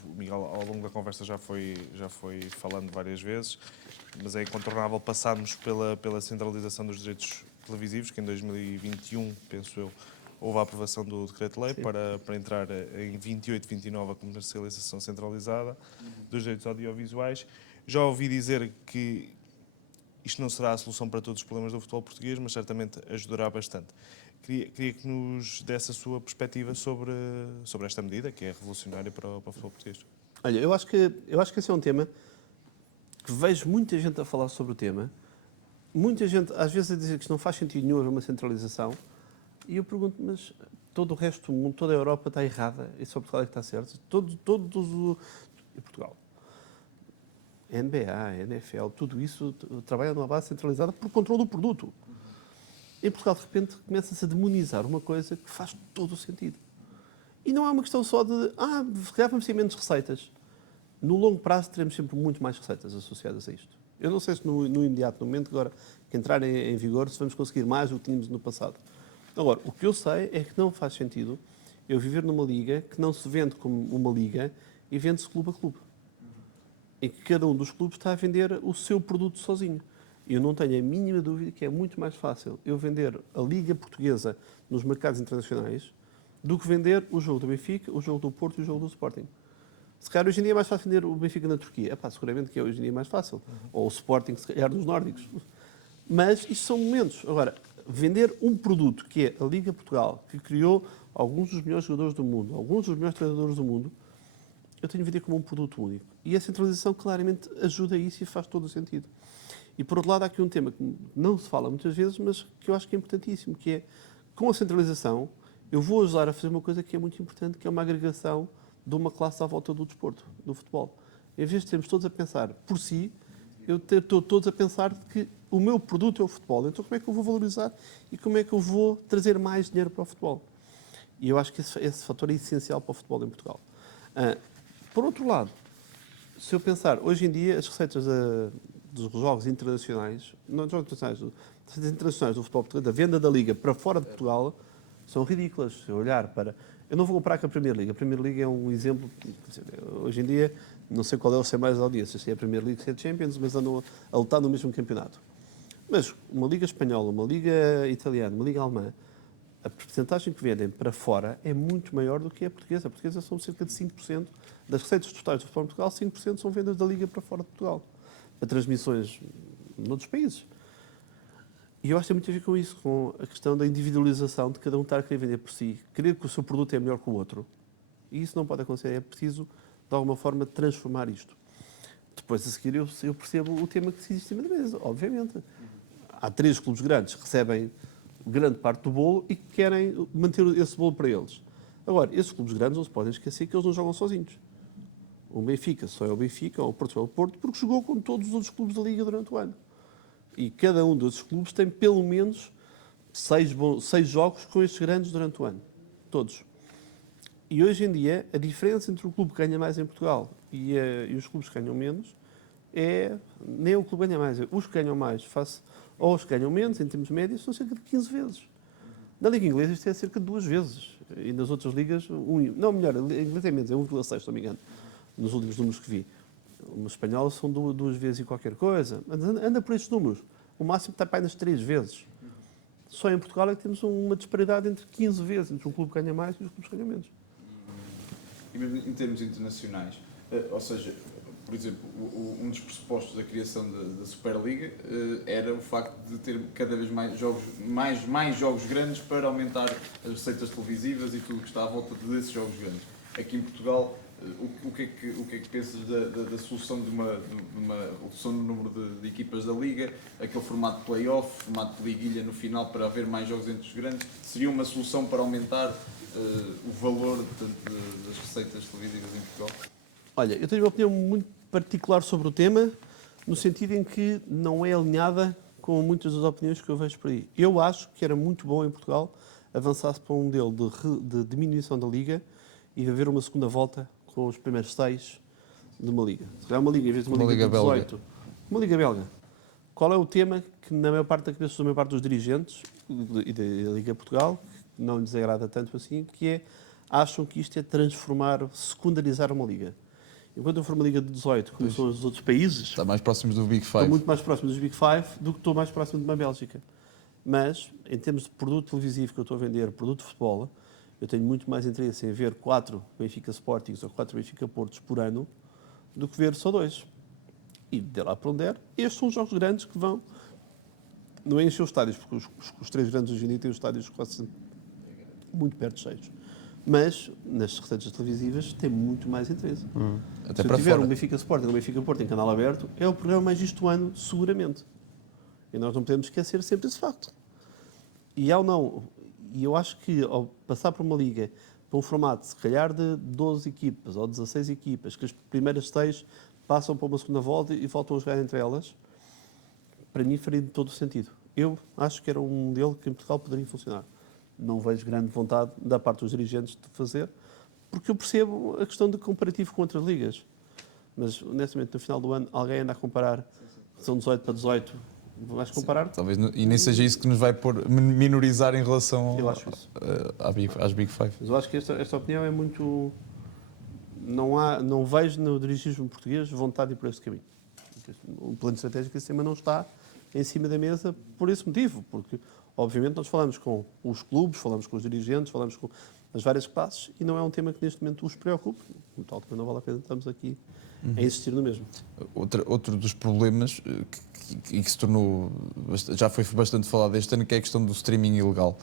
O Miguel, ao longo da conversa, já foi falando várias vezes, mas é incontornável passarmos pela centralização dos direitos televisivos, que em 2021, penso eu, houve a aprovação do Decreto-Lei para entrar em 28, 29 a comercialização centralizada dos direitos audiovisuais. Já ouvi dizer que isto não será a solução para todos os problemas do futebol português, mas certamente ajudará bastante. Queria que nos desse a sua perspectiva sobre esta medida, que é revolucionária para o futebol português. Olha, eu acho que esse é um tema que vejo muita gente a falar sobre o tema. Muita gente, às vezes, a dizer que isto não faz sentido nenhum haver uma centralização. E eu pergunto, mas todo o resto do mundo, toda a Europa está errada e só Portugal é que está certo? E Portugal. NBA, NFL, tudo isso trabalha numa base centralizada por controle do produto. Em Portugal, de repente, começa-se a demonizar uma coisa que faz todo o sentido. E não é uma questão só de, se calhar vamos ter menos receitas. No longo prazo, teremos sempre muito mais receitas associadas a isto. Eu não sei se no imediato, no momento agora que entrar em vigor, se vamos conseguir mais do que tínhamos no passado. Agora, o que eu sei é que não faz sentido eu viver numa liga que não se vende como uma liga e vende-se clube a clube. Em que cada um dos clubes está a vender o seu produto sozinho. E eu não tenho a mínima dúvida que é muito mais fácil eu vender a Liga Portuguesa nos mercados internacionais do que vender o jogo do Benfica, o jogo do Porto e o jogo do Sporting. Se calhar hoje em dia é mais fácil vender o Benfica na Turquia. Seguramente que é hoje em dia mais fácil. Ou o Sporting, se calhar, nos nórdicos. Mas isto são momentos. Agora, vender um produto que é a Liga Portugal, que criou alguns dos melhores jogadores do mundo, alguns dos melhores treinadores do mundo, eu tenho de vender como um produto único. E a centralização claramente ajuda a isso e faz todo o sentido. E por outro lado, há aqui um tema que não se fala muitas vezes, mas que eu acho que é importantíssimo, que é, com a centralização, eu vou ajudar a fazer uma coisa que é muito importante, que é uma agregação de uma classe à volta do desporto, do futebol. Em vez de termos todos a pensar por si, eu estou todos a pensar que o meu produto é o futebol. Então como é que eu vou valorizar e como é que eu vou trazer mais dinheiro para o futebol? E eu acho que esse fator é essencial para o futebol em Portugal. Por outro lado, se eu pensar, hoje em dia as receitas dos jogos internacionais, não jogos internacionais, das receitas internacionais do futebol português, da venda da Liga para fora de Portugal, são ridículas. Se eu olhar para... Eu não vou comparar com a Premier League. A Premier League é um exemplo... Hoje em dia, não sei qual é o ser mais audiência, se é a Premier League, se é a Champions, mas andam a lutar no mesmo campeonato. Mas uma Liga Espanhola, uma Liga Italiana, uma Liga Alemã, a porcentagem que vendem para fora é muito maior do que a portuguesa. A portuguesa são cerca de 5% das receitas totais do futebol em Portugal, 5% são vendas da Liga para fora de Portugal, para transmissões noutros países. E eu acho que tem muito a ver com isso, com a questão da individualização, de cada um estar a querer vender por si, querer que o seu produto é melhor que o outro. E isso não pode acontecer, é preciso, de alguma forma, transformar isto. Depois, a seguir, eu percebo o tema que se existe em cima da mesa, obviamente. Há 3 clubes grandes que recebem grande parte do bolo e que querem manter esse bolo para eles. Agora, esses clubes grandes não se podem esquecer que eles não jogam sozinhos. O Benfica só é o Benfica, ou o Porto é o Porto, porque jogou com todos os outros clubes da Liga durante o ano. E cada um desses clubes tem pelo menos 6 jogos com estes grandes durante o ano. Todos. E hoje em dia, a diferença entre o clube que ganha mais em Portugal e os clubes que ganham menos é... Nem o clube ganha mais. Os que ganham mais face aos que ganham menos, em termos médios, são cerca de 15 vezes. Na Liga Inglesa isto é cerca de 2 vezes. E nas outras ligas, não, melhor, a Inglesa é menos, é 1,6, se não me engano, nos últimos números que vi. Uma espanhola são 2 vezes e qualquer coisa. Anda por estes números. O máximo está para aí nas 3 vezes. Só em Portugal é que temos uma disparidade entre 15 vezes, entre um clube que ganha mais e os clubes que ganham menos. E mesmo em termos internacionais, ou seja, por exemplo, um dos pressupostos da criação da Superliga era o facto de ter cada vez mais jogos grandes para aumentar as receitas televisivas e tudo o que está à volta desses jogos grandes. Aqui em Portugal, o que é que pensas da solução de uma redução no número de equipas da Liga, aquele formato de play-off, formato de liguilha no final para haver mais jogos entre os grandes? Seria uma solução para aumentar o valor das receitas televisivas em Portugal? Olha, eu tenho uma opinião muito particular sobre o tema, no sentido em que não é alinhada com muitas das opiniões que eu vejo por aí. Eu acho que era muito bom em Portugal avançar-se para um modelo de diminuição da Liga e haver uma segunda volta com os primeiros 6 de uma Liga. Se calhar uma Liga, em vez de uma Liga de 18, uma Liga belga. Qual é o tema que, na maior parte da cabeça da maior parte dos dirigentes e da Liga Portugal, não lhes agrada tanto assim, que é, acham que isto é transformar, secundarizar uma Liga. Enquanto eu for uma Liga de 18, como são os outros países... Está mais próximos do Big Five. Estou muito mais próximo dos Big Five do que estou mais próximo de uma Bélgica. Mas, em termos de produto televisivo que eu estou a vender, produto de futebol, eu tenho muito mais interesse em ver 4 Benfica Sportings ou 4 Benfica Portos por ano do que ver só 2. E de lá para onde der, estes são os jogos grandes que vão... Não é encher os estádios, porque os 3 grandes hoje em dia têm os estádios quase muito perto de cheios. Mas, nas receitas televisivas, tem muito mais interesse. Até Se eu tiver um Benfica Sporting, um Benfica Porto em canal aberto, é o programa mais visto do ano, seguramente. E nós não podemos esquecer sempre esse facto. E eu acho que ao passar por uma liga, para um formato, se calhar de 12 equipas ou 16 equipas, que as primeiras 6 passam para uma segunda volta e voltam a jogar entre elas, para mim faria de todo o sentido. Eu acho que era um modelo que em Portugal poderia funcionar. Não vejo grande vontade da parte dos dirigentes de fazer, porque eu percebo a questão de comparativo com outras ligas. Mas, honestamente, no final do ano, alguém anda a comparar, são 18 para 18, vais comparar? Sim, talvez, e nem seja isso que nos vai minorizar em relação Eu acho isso. às Big Five. Mas eu acho que esta opinião é muito... Não vejo no dirigismo português vontade de ir por esse caminho. O plano estratégico desse tema não está em cima da mesa por esse motivo, porque... Obviamente nós falamos com os clubes, falamos com os dirigentes, falamos com as várias classes e não é um tema que neste momento os preocupe. Tal que não vale a pena estamos aqui a insistir no mesmo. Outro dos problemas que se tornou, já foi bastante falado este ano, que é a questão do streaming ilegal.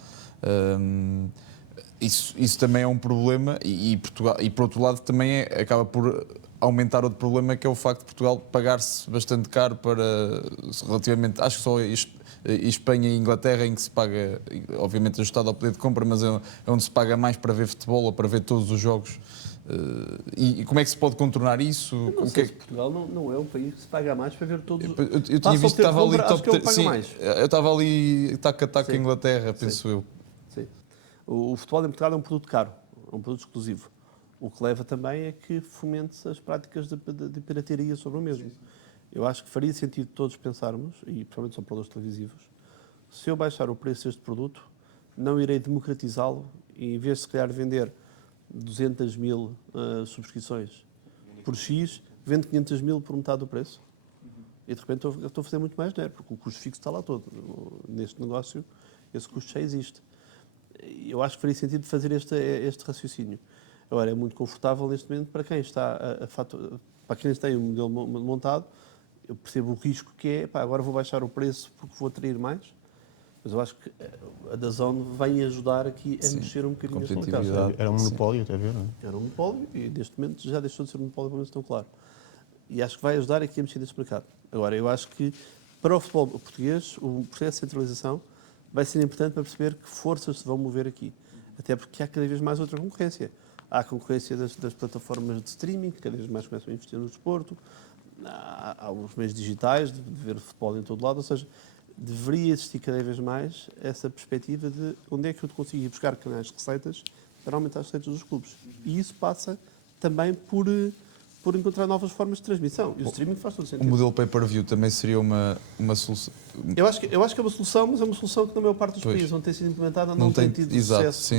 Isso também é um problema e por outro lado também acaba por aumentar outro problema, que é o facto de Portugal pagar-se bastante caro para, relativamente, acho que só Espanha e Inglaterra em que se paga, obviamente ajustado ao poder de compra, mas é onde se paga mais para ver futebol ou para ver todos os jogos. E como é que se pode contornar isso? Não sei se Portugal não é um país que se paga mais para ver todos os... Eu tinha visto que estava ali top 3. Sim, eu estava ali tac a tac a Inglaterra, penso eu. Sim. O futebol em Portugal é um produto caro, é um produto exclusivo. O que leva também é que fomente as práticas de pirataria sobre o mesmo. Eu acho que faria sentido todos pensarmos, e principalmente os operadores televisivos, se eu baixar o preço deste produto, não irei democratizá-lo e, em vez de se calhar vender 200 mil subscrições por X, vendo 500 mil por metade do preço. E de repente estou a fazer muito mais dinheiro, porque o custo fixo está lá todo. Neste negócio, esse custo já existe. Eu acho que faria sentido fazer este raciocínio. Agora, é muito confortável neste momento para quem está para quem tem o modelo montado. Eu percebo o risco que é, agora vou baixar o preço porque vou atrair mais. Mas eu acho que a DAZN vem ajudar aqui a mexer um bocadinho neste mercado. Era um monopólio, até ver, não é? Era um monopólio e neste momento já deixou de ser um monopólio, pelo menos tão claro. E acho que vai ajudar aqui a mexer neste mercado. Agora, eu acho que para o futebol português, o processo de centralização vai ser importante para perceber que forças se vão mover aqui. Até porque há cada vez mais outra concorrência. Há a concorrência das plataformas de streaming, que cada vez mais começam a investir no desporto. Há os meios digitais, de ver futebol em todo lado. Ou seja, deveria existir cada vez mais essa perspectiva de onde é que eu consigo ir buscar canais de receitas para aumentar as receitas dos clubes. E isso passa também por encontrar novas formas de transmissão. E o streaming faz todo sentido. O modelo pay-per-view também seria uma solução? Eu acho que é uma solução, mas é uma solução que na maior parte dos países onde tem sido implementada não tem tido o sucesso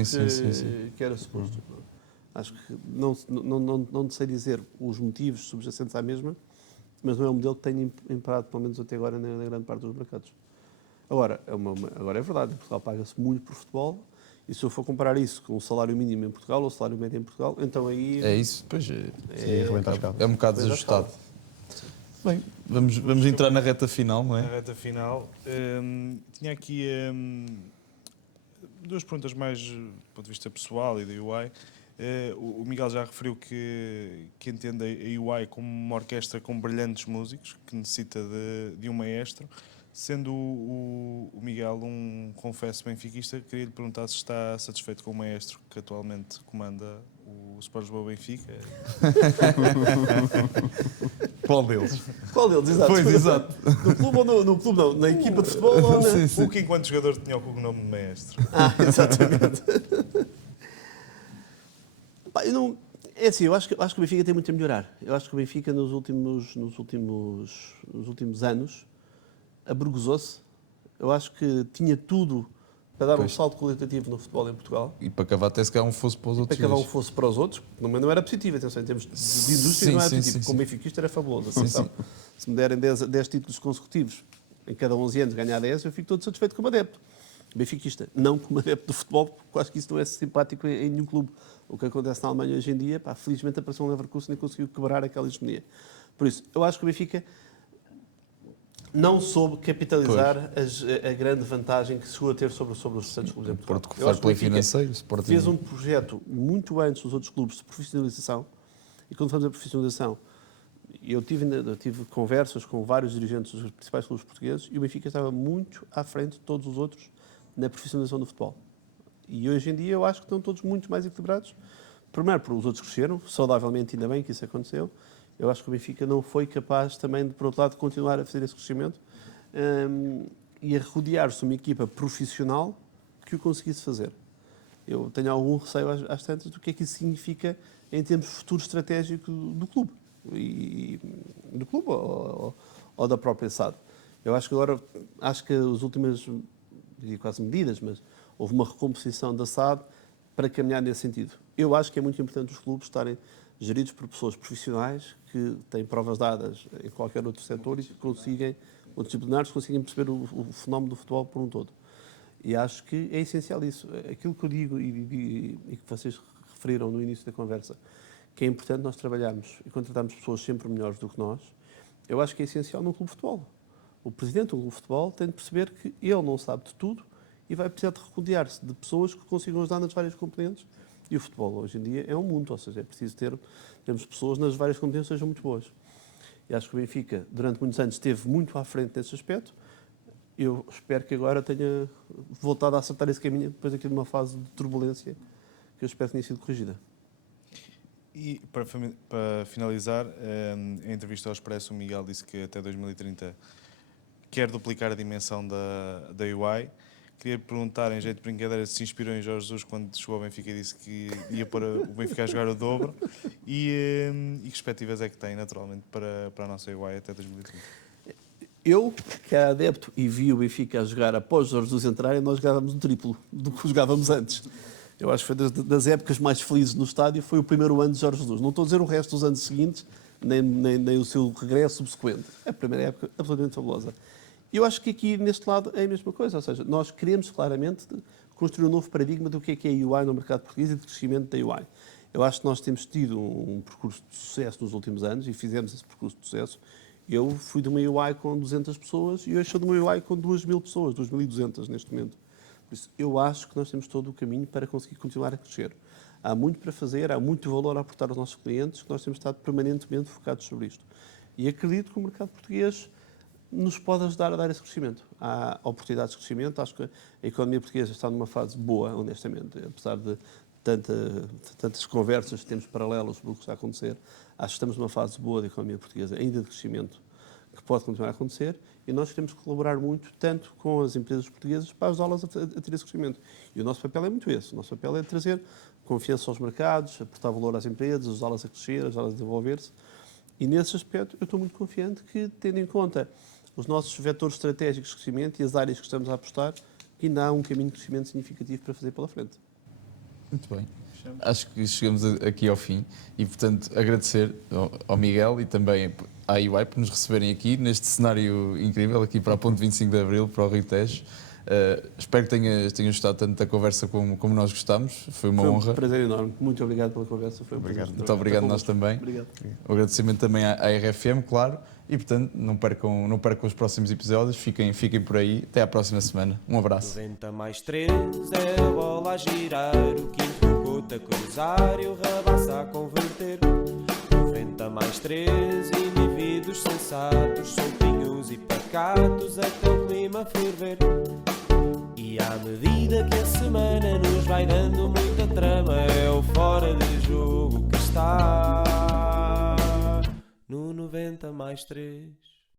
que era suposto. Acho que não sei dizer os motivos subjacentes à mesma, mas não é um modelo que tenha imperado, pelo menos até agora, na grande parte dos mercados. Agora é verdade, em Portugal paga-se muito por futebol, e se eu for comparar isso com o salário mínimo em Portugal ou o salário médio em Portugal, então aí... É isso, pois é um bocado desajustado. Bem, vamos entrar na reta final, não é? Na reta final. Tinha aqui duas perguntas mais do ponto de vista pessoal e da UI. O Miguel já referiu que entende a UI como uma orquestra com brilhantes músicos, que necessita de um maestro. Sendo o Miguel um confesso benfiquista, queria lhe perguntar se está satisfeito com o maestro que atualmente comanda o Sport Lisboa Benfica. Qual deles? Qual deles, exato? Pois, exato. No clube ou no clube não? Na equipa de futebol ou na... O que enquanto jogador tinha o cognome de maestro. Exatamente. É assim, eu acho que o Benfica tem muito a melhorar. Eu acho que o Benfica nos últimos anos abrugosou-se. Eu acho que tinha tudo para dar um salto qualitativo no futebol em Portugal. E para cavar até se calhar um fosse para os outros. Para cavar um fosse para os outros, não era positivo, atenção, em termos de indústria não era positivo. Como benfiquista era fabuloso. Atenção. Se me derem 10 títulos consecutivos, em cada 11 anos ganhar 10, eu fico todo satisfeito como adepto. Benfiquista, não como adepto do futebol, porque acho que isso não é simpático em nenhum clube. O que acontece na Alemanha hoje em dia, felizmente apareceu um Leverkusen e conseguiu quebrar aquela hegemonia. Por isso, eu acho que o Benfica não soube capitalizar a grande vantagem que chegou a ter sobre os restantes clubes em Portugal. Porto fair play financeiro, fez um projeto muito antes dos outros clubes de profissionalização, e quando falamos de profissionalização, eu tive conversas com vários dirigentes dos principais clubes portugueses e o Benfica estava muito à frente de todos os outros na profissionalização do futebol. E hoje em dia eu acho que estão todos muito mais equilibrados. Primeiro, porque os outros cresceram, saudavelmente, ainda bem que isso aconteceu. Eu acho que o Benfica não foi capaz também, por outro lado, de continuar a fazer esse crescimento e a rodear-se de uma equipa profissional que o conseguisse fazer. Eu tenho algum receio às tantas do que é que isso significa em termos de futuro estratégico do clube. Do clube ou da própria SAD. Eu acho que agora, as últimas, diria quase medidas, mas houve uma recomposição da SAD para caminhar nesse sentido. Eu acho que é muito importante os clubes estarem geridos por pessoas profissionais que têm provas dadas em qualquer outro setor e que consigam, ou disciplinares, conseguem perceber o fenómeno do futebol por um todo. E acho que é essencial isso. Aquilo que eu digo e que vocês referiram no início da conversa, que é importante nós trabalharmos e contratarmos pessoas sempre melhores do que nós, eu acho que é essencial num clube de futebol. O presidente do clube de futebol tem de perceber que ele não sabe de tudo e vai precisar de rodear-se de pessoas que consigam ajudar nas várias componentes. E o futebol hoje em dia é um mundo, ou seja, é preciso termos pessoas nas várias competências que sejam muito boas. E acho que o Benfica, durante muitos anos, esteve muito à frente nesse aspecto. Eu espero que agora tenha voltado a acertar esse caminho depois aqui de uma fase de turbulência que eu espero que tenha sido corrigida. E para finalizar, em entrevista ao Expresso, o Miguel disse que até 2030 quer duplicar a dimensão da UI. Queria perguntar, em jeito de brincadeira, se inspirou em Jorge Jesus quando chegou ao Benfica e disse que ia pôr o Benfica a jogar o dobro. E que perspectivas é que tem, naturalmente, para a nossa UI até 2030? Eu, que era adepto e vi o Benfica a jogar após Jorge Jesus entrar, nós jogávamos um triplo do que jogávamos antes. Eu acho que foi das épocas mais felizes no estádio, foi o primeiro ano de Jorge Jesus. Não estou a dizer o resto dos anos seguintes, nem o seu regresso subsequente. A primeira época absolutamente fabulosa. E eu acho que aqui, neste lado, é a mesma coisa. Ou seja, nós queremos claramente construir um novo paradigma do que é a UI no mercado português e de crescimento da UI. Eu acho que nós temos tido um percurso de sucesso nos últimos anos e fizemos esse percurso de sucesso. Eu fui de uma UI com 200 pessoas e hoje sou de uma UI com 2.000 pessoas, 2.200 neste momento. Por isso, eu acho que nós temos todo o caminho para conseguir continuar a crescer. Há muito para fazer, há muito valor a aportar aos nossos clientes, que nós temos estado permanentemente focados sobre isto. E acredito que o mercado português nos pode ajudar a dar esse crescimento. Há oportunidades de crescimento, acho que a economia portuguesa está numa fase boa, honestamente, apesar de tantas conversas que temos paralelas sobre o que está a acontecer, acho que estamos numa fase boa da economia portuguesa, ainda de crescimento, que pode continuar a acontecer, e nós queremos colaborar muito, tanto com as empresas portuguesas, para ajudá-las a ter esse crescimento. E o nosso papel é muito esse. O nosso papel é trazer confiança aos mercados, aportar valor às empresas, ajudá-las a crescer, ajudá-las a desenvolver-se. E nesse aspecto eu estou muito confiante que, tendo em conta os nossos vetores estratégicos de crescimento e as áreas que estamos a apostar, que ainda há um caminho de crescimento significativo para fazer pela frente. Muito bem. Acho que chegamos aqui ao fim e, portanto, agradecer ao Miguel e também à UI por nos receberem aqui neste cenário incrível, aqui para a Ponte 25 de Abril, para o Rio Tejo. Espero que tenham gostado tanto da conversa como nós gostámos. Foi uma honra. Foi um prazer enorme. Muito obrigado pela conversa. Foi um prazer. Muito obrigado nós também. Obrigado. O agradecimento também à RFM, claro. E, portanto, não percam os próximos episódios. Fiquem por aí. Até à próxima semana. Um abraço. 90 mais 3 é a bola a girar, o quinto o Couto a cruzar e o Rabassa a converter. 90 mais 3 indivíduos sensatos, soltinhos e pacatos até o clima ferver. E à medida que a semana nos vai dando muita trama, é o fora de jogo que está no 90 mais 3.